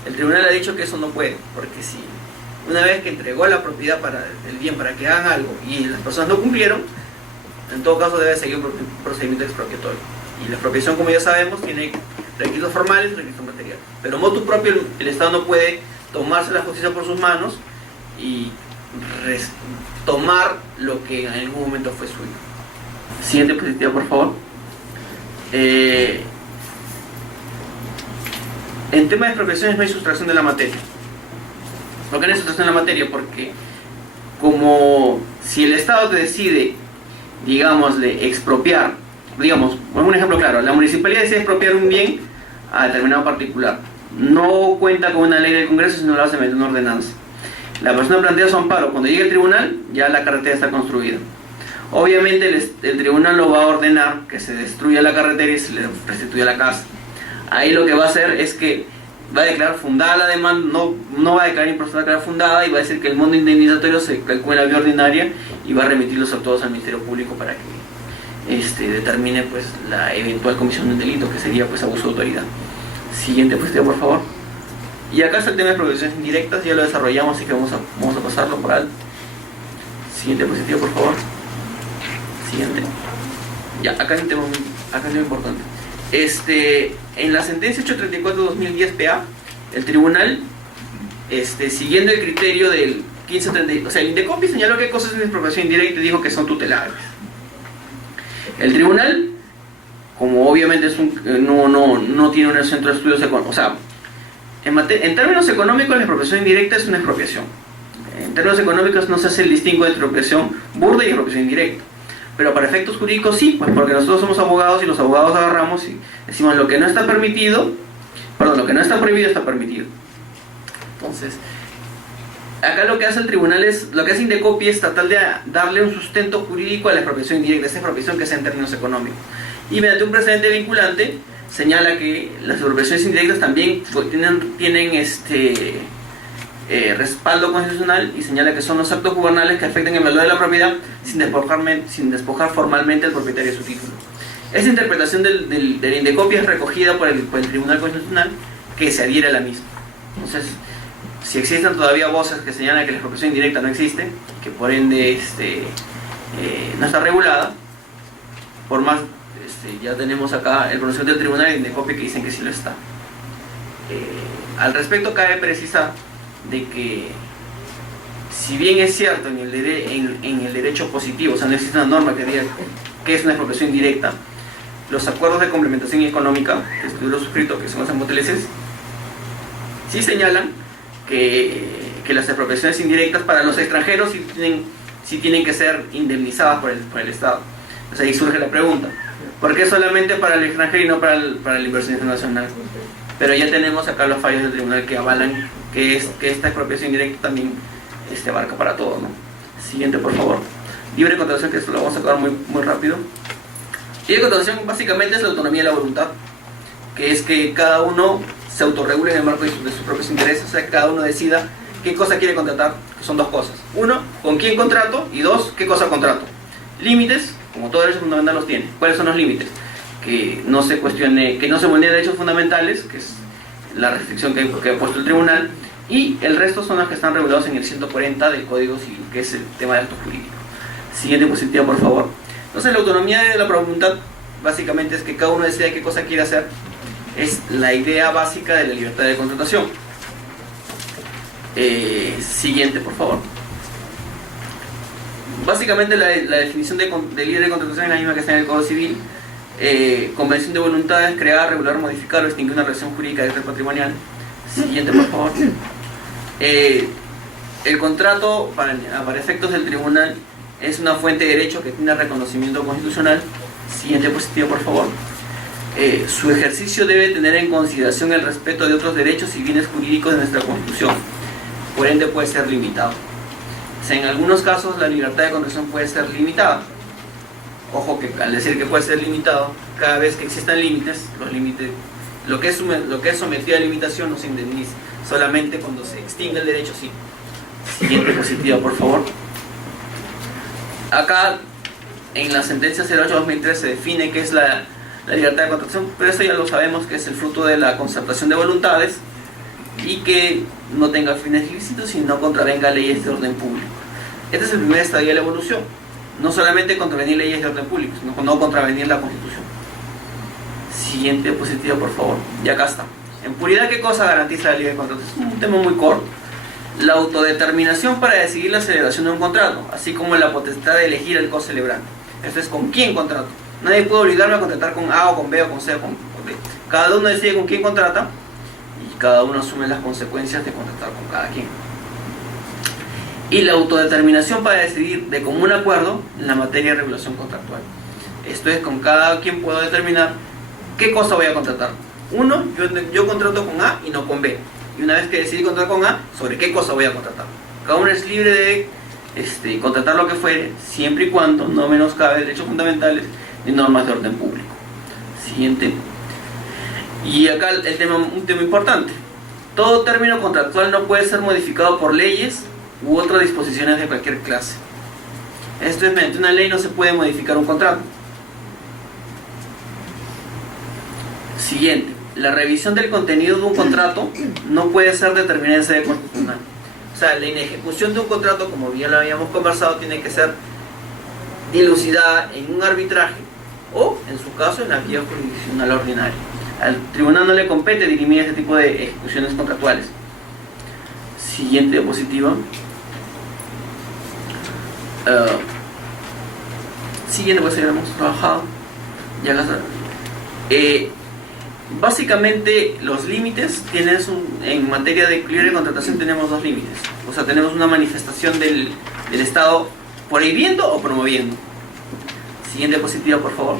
El tribunal ha dicho que eso no puede, porque si una vez que entregó la propiedad para el bien para que hagan algo y las personas no cumplieron, en todo caso debe seguir un procedimiento expropiatorio. Y la expropiación, como ya sabemos, tiene requisitos formales y requisitos materiales. Pero motu propio, el Estado no puede tomarse la justicia por sus manos y tomar lo que en algún momento fue suyo. Siguiente diapositiva, por favor. En tema de expropiaciones no hay sustracción de la materia. ¿Por qué no hay sustracción de la materia? Porque como si el Estado te decide, digámosle, expropiar, digamos, un ejemplo claro, la municipalidad decide expropiar un bien a determinado particular. No cuenta con una ley del Congreso, sino lo hace mediante una ordenanza. La persona plantea su amparo. Cuando llegue al tribunal, ya la carretera está construida. Obviamente el tribunal lo va a ordenar que se destruya la carretera y se le restituya la casa. Ahí lo que va a hacer es que va a declarar fundada la demanda, no va a declarar improcedente, va a declarar fundada y va a decir que el monto indemnizatorio se calcula en la vía ordinaria y va a remitirlos a todos al Ministerio Público para que determine pues la eventual comisión de un delito, que sería pues abuso de autoridad. Siguiente diapositiva, por favor. Y acá está el tema de expropiaciones indirectas, ya lo desarrollamos, así que vamos a pasarlo por alto. Siguiente diapositiva, por favor. Siguiente. Ya, acá hay un tema importante. En la sentencia 834-2010 PA, el tribunal, siguiendo el criterio del 1530, o sea, el Indecopi señaló qué cosas es expropiación indirecta y dijo que son tutelables. El tribunal, como obviamente no tiene un centro de estudios económicos, o sea, en términos económicos la expropiación indirecta es una expropiación. En términos económicos no se hace el distingo entre expropiación burda y expropiación indirecta. Pero para efectos jurídicos sí, pues porque nosotros somos abogados y los abogados agarramos y decimos lo que no está permitido, lo que no está prohibido está permitido. Entonces, acá lo que hace el tribunal lo que hace Indecopi es tratar de darle un sustento jurídico a la expropiación indirecta, esa expropiación que sea en términos económicos. Y mediante un precedente vinculante señala que las expropiaciones indirectas también tienen respaldo constitucional y señala que son los actos gubernales que afectan el valor de la propiedad sin despojar formalmente al propietario de su título. Esa interpretación del Indecopi es recogida por el Tribunal Constitucional, que se adhiere a la misma. Entonces, si existen todavía voces que señalan que la expropiación indirecta no existe, que por ende no está regulada, por más ya tenemos acá el pronunciamiento del tribunal y de copia que dicen que sí lo está. Al respecto cabe precisar de que si bien es cierto en el derecho positivo, o sea, no existe una norma que diga que es una expropiación indirecta, los acuerdos de complementación económica, que es lo suscrito, que son los MOTLCs, sí señalan que las expropiaciones indirectas para los extranjeros sí tienen que ser indemnizadas por el Estado. Entonces ahí surge la pregunta, ¿por qué solamente para el extranjero y no para la inversión internacional? Pero ya tenemos acá los fallos del tribunal que avalan que esta expropiación indirecta también abarca para todo, ¿no? Siguiente, por favor. Libre contratación, que esto lo vamos a acabar muy rápido. Libre contratación básicamente es la autonomía de la voluntad, que es que cada uno se autorregule en el marco de sus propios intereses, o sea, que cada uno decida qué cosa quiere contratar, que son dos cosas. Uno, con quién contrato, y dos, qué cosa contrato. Límites, como todo derecho fundamental los tiene. ¿Cuáles son los límites? Que no se cuestione, que no se vulneren derechos fundamentales, que es la restricción que ha puesto el tribunal, y el resto son los que están regulados en el 140 del Código Civil, que es el tema de acto jurídico. Siguiente diapositiva, por favor. Entonces, la autonomía de la voluntad básicamente es que cada uno decida qué cosa quiere hacer. Es la idea básica de la libertad de contratación. Siguiente, por favor. Básicamente la definición de libre contratación es la misma que está en el Código Civil. Convención de voluntades: crear, regular, modificar o extinguir una relación jurídica de carácter patrimonial. Siguiente, por favor. El contrato, para efectos del tribunal, es una fuente de derecho que tiene reconocimiento constitucional. Siguiente diapositiva, por favor. Su ejercicio debe tener en consideración el respeto de otros derechos y bienes jurídicos de nuestra Constitución. Por ende, puede ser limitado. O sea, en algunos casos la libertad de contratación puede ser limitada. Ojo que al decir que puede ser limitado, cada vez que existan límites, los límites, lo que es sometido a limitación no se indemniza. Solamente cuando se extingue el derecho, sí. Siguiente diapositiva, por favor. Acá, en la sentencia 08/2003 se define qué es la libertad de contratación, pero eso ya lo sabemos, que es el fruto de la concertación de voluntades y que no tenga fines ilícitos y no contravenga leyes de orden público. Este es el primer estadio de la evolución. No solamente contravenir leyes de orden público, sino no contravenir la Constitución. Siguiente diapositiva, por favor. Y acá está. En puridad, ¿qué cosa garantiza la libre contratación? Es un tema muy corto. La autodeterminación para decidir la celebración de un contrato, así como la potestad de elegir el cocelebrante. Esto es con quién contrato. Nadie puede obligarme a contratar con A o con B o con C o con D. Cada uno decide con quién contrata y cada uno asume las consecuencias de contratar con cada quien. Y la autodeterminación para decidir de común acuerdo en la materia de regulación contractual. Esto es, con cada quien puedo determinar qué cosa voy a contratar. Uno, yo contrato con A y no con B. Y una vez que decidí contratar con A, sobre qué cosa voy a contratar. Cada uno es libre de contratar lo que fuere, siempre y cuando no menoscabe derechos fundamentales ni normas de orden público. Siguiente. Y acá un tema importante. Todo término contractual no puede ser modificado por leyes u otras disposiciones de cualquier clase. Esto es, mediante una ley no se puede modificar un contrato. Siguiente. La revisión del contenido de un contrato no puede ser determinada en sede constitucional. O sea, la inejecución de un contrato, como ya lo habíamos conversado, tiene que ser dilucidada en un arbitraje o, en su caso, en la vía jurisdiccional ordinaria. Al tribunal no le compete dirimir este tipo de ejecuciones contractuales. Siguiente diapositiva. Siguiente, pues ya hemos trabajado. Ya básicamente los límites en materia de libre contratación tenemos dos límites. O sea, tenemos una manifestación del Estado prohibiendo o promoviendo. Siguiente diapositiva, por favor.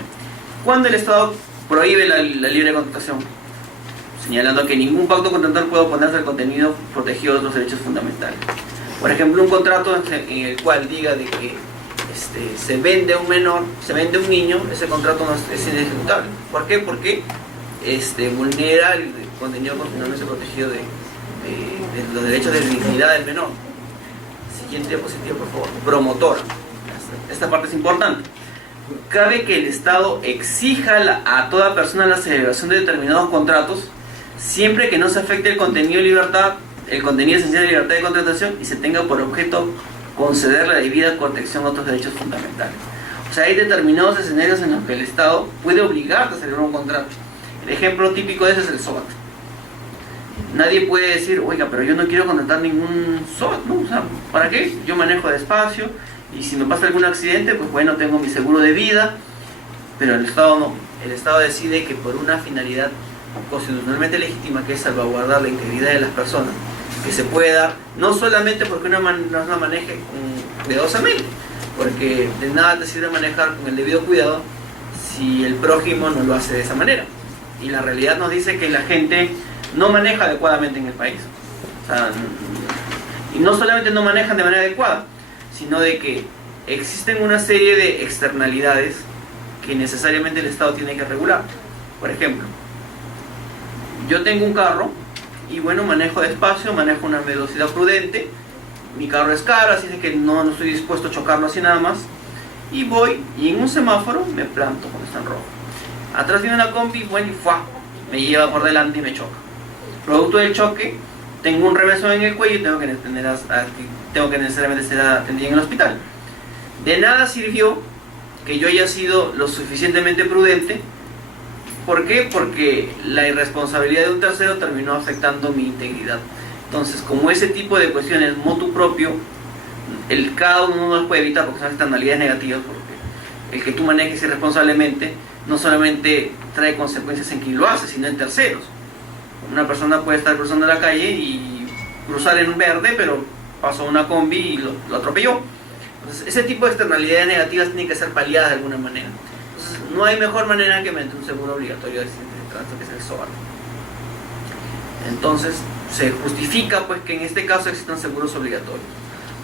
¿Cuándo el Estado prohíbe la libre contratación? Señalando que ningún pacto contractual puede oponerse al contenido protegido de otros derechos fundamentales. Por ejemplo, un contrato en el cual diga de que se vende un menor, se vende un niño, ese contrato no es inejecutable. ¿Por qué? Porque vulnera el contenido constitucionalmente protegido de los derechos de dignidad del menor. Siguiente diapositiva, por favor. Promotora. Esta parte es importante. Cabe que el Estado exija a toda persona la celebración de determinados contratos siempre que no se afecte el contenido esencial de libertad de contratación y se tenga por objeto conceder la debida protección a otros derechos fundamentales. O sea, hay determinados escenarios en los que el Estado puede obligarte a celebrar un contrato. El ejemplo típico de ese es el SOAT. Nadie puede decir, oiga, pero yo no quiero contratar ningún SOAT, ¿no? O sea, ¿para qué? Yo manejo despacio y si me pasa algún accidente, pues bueno, tengo mi seguro de vida, pero el Estado no. El Estado decide que por una finalidad constitucionalmente legítima, que es salvaguardar la integridad de las personas, que se puede dar, no solamente porque uno la maneje cuidadosamente, porque de nada te sirve manejar con el debido cuidado si el prójimo no lo hace de esa manera. Y la realidad nos dice que la gente no maneja adecuadamente en el país. O sea, y no solamente no manejan de manera adecuada, sino de que existen una serie de externalidades que necesariamente el Estado tiene que regular. Por ejemplo, yo tengo un carro y bueno, manejo despacio, manejo una velocidad prudente, mi carro es caro, así que no estoy dispuesto a chocarlo así nada más, y voy y en un semáforo me planto cuando está en rojo. Atrás viene una combi, bueno, y ¡fua!, me lleva por delante y me choca. Producto del choque, tengo un revésón en el cuello y tengo que necesariamente ser atendido en el hospital. De nada sirvió que yo haya sido lo suficientemente prudente. ¿Por qué? Porque la irresponsabilidad de un tercero terminó afectando mi integridad. Entonces, como ese tipo de cuestiones motu propio, cada uno no las puede evitar porque son externalidades negativas, porque el que tú manejes irresponsablemente no solamente trae consecuencias en quien lo hace, sino en terceros. Una persona puede estar cruzando la calle y cruzar en verde, pero pasó una combi y lo atropelló. Entonces, ese tipo de externalidades negativas tienen que ser paliadas de alguna manera. Entonces, no hay mejor manera que mediante un seguro obligatorio de tránsito, que es el SOAT. Entonces, se justifica pues que en este caso existan seguros obligatorios.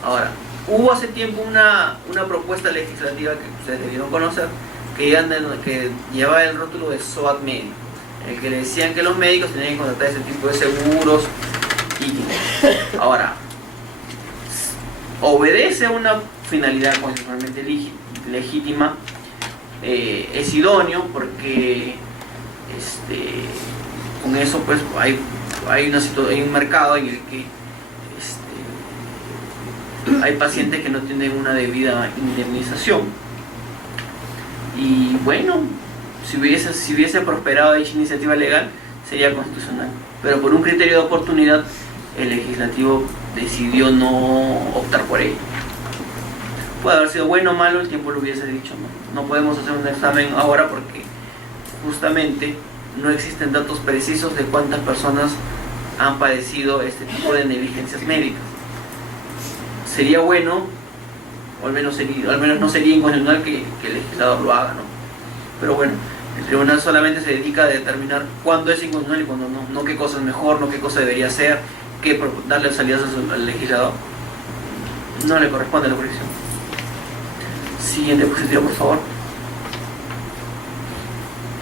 Ahora, hubo hace tiempo una propuesta legislativa que ustedes debieron conocer, que llevaba el rótulo de SOAT médico, en el que le decían que los médicos tenían que contratar ese tipo de seguros. Y ahora, obedece a una finalidad constitucionalmente legítima, es idóneo porque con eso pues hay un mercado en el que hay pacientes que no tienen una debida indemnización. Y bueno, si hubiese prosperado dicha iniciativa legal, sería constitucional. Pero por un criterio de oportunidad, el legislativo decidió no optar por ello. Puede haber sido bueno o malo, el tiempo lo hubiese dicho. No podemos hacer un examen ahora porque justamente no existen datos precisos de cuántas personas han padecido este tipo de negligencias médicas. Sería bueno, o al menos no sería inconstitucional que el legislador lo haga, ¿no? Pero bueno, el tribunal solamente se dedica a determinar cuándo es inconstitucional y cuándo no, no qué cosa es mejor, no qué cosa debería hacer, qué darle salidas al legislador. No le corresponde la jurisdicción. Siguiente diapositiva, por favor.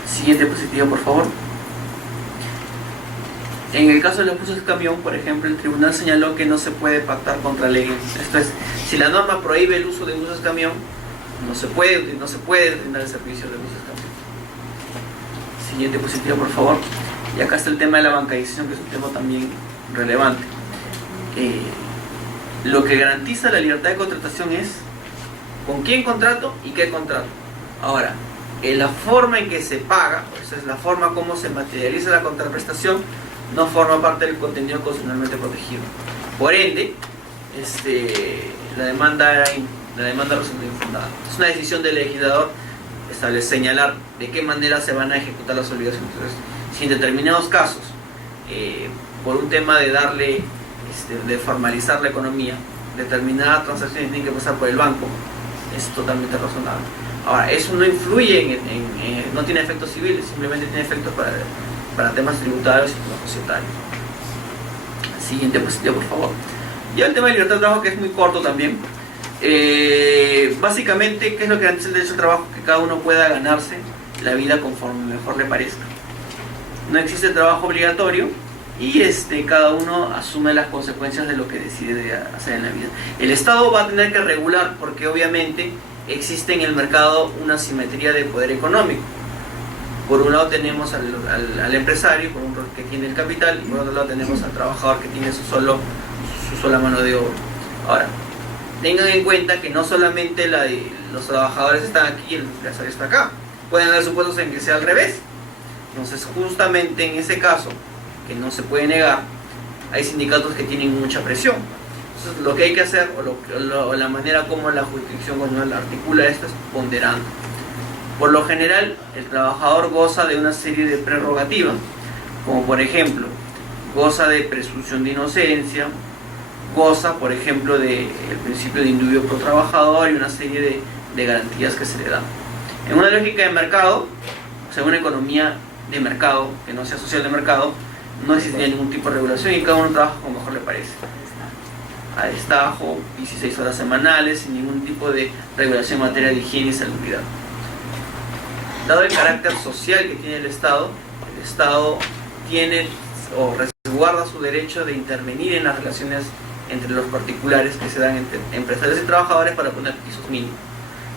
Siguiente diapositiva, por favor. En el caso de los buses camión, por ejemplo, el tribunal señaló que no se puede pactar contra leyes. Esto es, si la norma prohíbe el uso de buses camión, no se puede brindar el servicio de buses camión. Siguiente diapositiva, por favor. Y acá está el tema de la bancarización, que es un tema también relevante. Lo que garantiza la libertad de contratación es con quién contrato y qué contrato. Ahora, la forma en que se paga, esa es la forma como se materializa la contraprestación, no forma parte del contenido constitucionalmente protegido. Por ende, la demanda resulta infundada. Es una decisión del legislador señalar de qué manera se van a ejecutar las obligaciones. Entonces, si en determinados casos, por un tema de de formalizar la economía, determinadas transacciones tienen que pasar por el banco, es totalmente razonable. Ahora, eso no influye no tiene efectos civiles, simplemente tiene efectos para temas tributarios y temas societarios. Siguiente diapositiva, por favor. Ya el tema de libertad de trabajo, que es muy corto también. Básicamente, ¿qué es lo que garantiza el derecho al trabajo? Que cada uno pueda ganarse la vida conforme mejor le parezca. No existe trabajo obligatorio y cada uno asume las consecuencias de lo que decide hacer en la vida. El Estado va a tener que regular porque obviamente existe en el mercado una simetría de poder económico. Por un lado tenemos al empresario que tiene el capital y por otro lado tenemos al trabajador que tiene su sola mano de obra. Ahora, tengan en cuenta que no solamente los trabajadores están aquí y el empresario está acá. Pueden haber supuestos en que sea al revés. Entonces, justamente en ese caso, que no se puede negar, hay sindicatos que tienen mucha presión. Entonces, lo que hay que hacer, o la manera como la jurisdicción constitucional articula esto, es ponderando. Por lo general, el trabajador goza de una serie de prerrogativas, como por ejemplo, goza de presunción de inocencia, goza, por ejemplo, del principio de indubio pro trabajador y una serie de garantías que se le dan. En una lógica de mercado, o sea, una economía de mercado, que no sea social de mercado, no existiría ningún tipo de regulación y cada uno trabaja como mejor le parece. A destajo, 16 horas semanales, sin ningún tipo de regulación en materia de higiene y salubridad. Dado el carácter social que tiene el Estado tiene o resguarda su derecho de intervenir en las relaciones entre los particulares que se dan entre empresarios y trabajadores para poner pisos mínimos.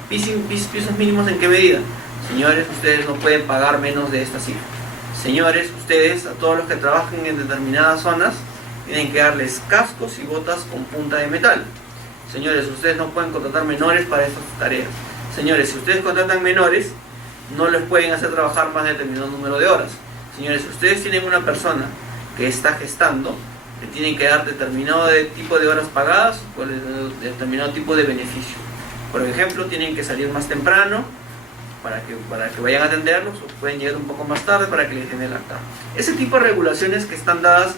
¿Pisos mínimos en qué medida? Señores, ustedes no pueden pagar menos de esta cifra. Señores, ustedes, a todos los que trabajen en determinadas zonas, tienen que darles cascos y botas con punta de metal. Señores, ustedes no pueden contratar menores para estas tareas. Señores, si ustedes contratan menores, no les pueden hacer trabajar más de determinado número de horas. Señores, si ustedes tienen una persona que está gestando, le tienen que dar determinado tipo de horas pagadas o determinado tipo de beneficio. Por ejemplo, tienen que salir más temprano para que vayan a atenderlos, o pueden llegar un poco más tarde para que les den el acta. Ese tipo de regulaciones que están dadas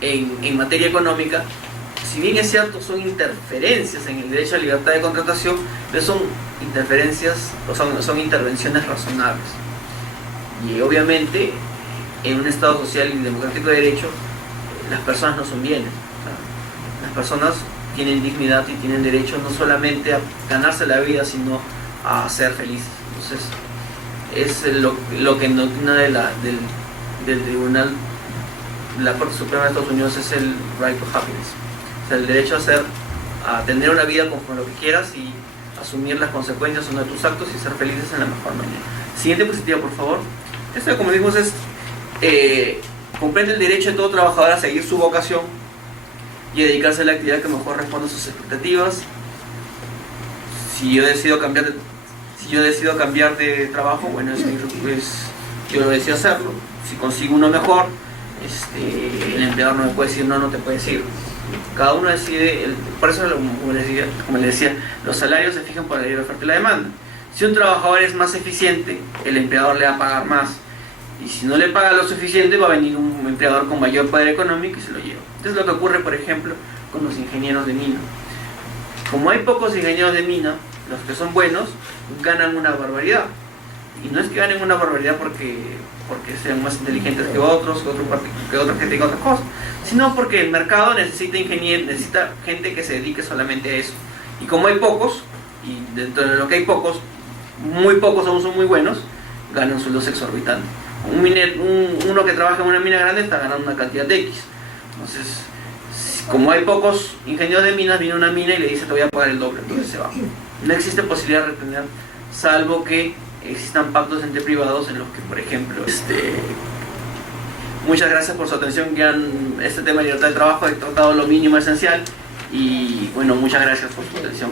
en materia económica, si bien es cierto, son interferencias en el derecho a libertad de contratación, pero son interferencias o son intervenciones razonables. Y obviamente, en un Estado social y democrático de derecho, las personas no son bienes. Las personas tienen dignidad y tienen derecho no solamente a ganarse la vida, sino a ser felices. Entonces, es lo que en doctrina del tribunal, la Corte Suprema de Estados Unidos, es el right to happiness. O sea, el derecho a tener una vida conforme lo que quieras y asumir las consecuencias o no de tus actos y ser felices en la mejor manera. Siguiente diapositiva, por favor. Esto, como dijimos, es comprende el derecho de todo trabajador a seguir su vocación y dedicarse a la actividad que mejor responda a sus expectativas. Si yo decido cambiar de trabajo, bueno, yo decido hacerlo. Si consigo uno mejor, el empleador no me puede decir no te puede decir. Cada uno decide, por eso, como les decía, los salarios se fijan por la ley de oferta y la demanda. Si un trabajador es más eficiente, el empleador le va a pagar más. Y si no le paga lo suficiente, va a venir un empleador con mayor poder económico y se lo lleva. Esto es lo que ocurre, por ejemplo, con los ingenieros de mina. Como hay pocos ingenieros de mina, los que son buenos ganan una barbaridad. Y no es que ganen una barbaridad porque sean más inteligentes que otros, que otra gente que otras cosas, sino porque el mercado necesita ingenieros, necesita gente que se dedique solamente a eso. Y como hay pocos, y dentro de lo que hay pocos, muy pocos aún son muy buenos, ganan sueldos exorbitantes. Uno que trabaja en una mina grande está ganando una cantidad de X. Entonces, como hay pocos ingenieros de minas, viene una mina y le dice te voy a pagar el doble, entonces se va. No existe posibilidad de retener, salvo que existan pactos entre privados en los que, por ejemplo, muchas gracias por su atención, que han este tema de libertad de trabajo he tratado lo mínimo esencial y bueno, muchas gracias por su atención.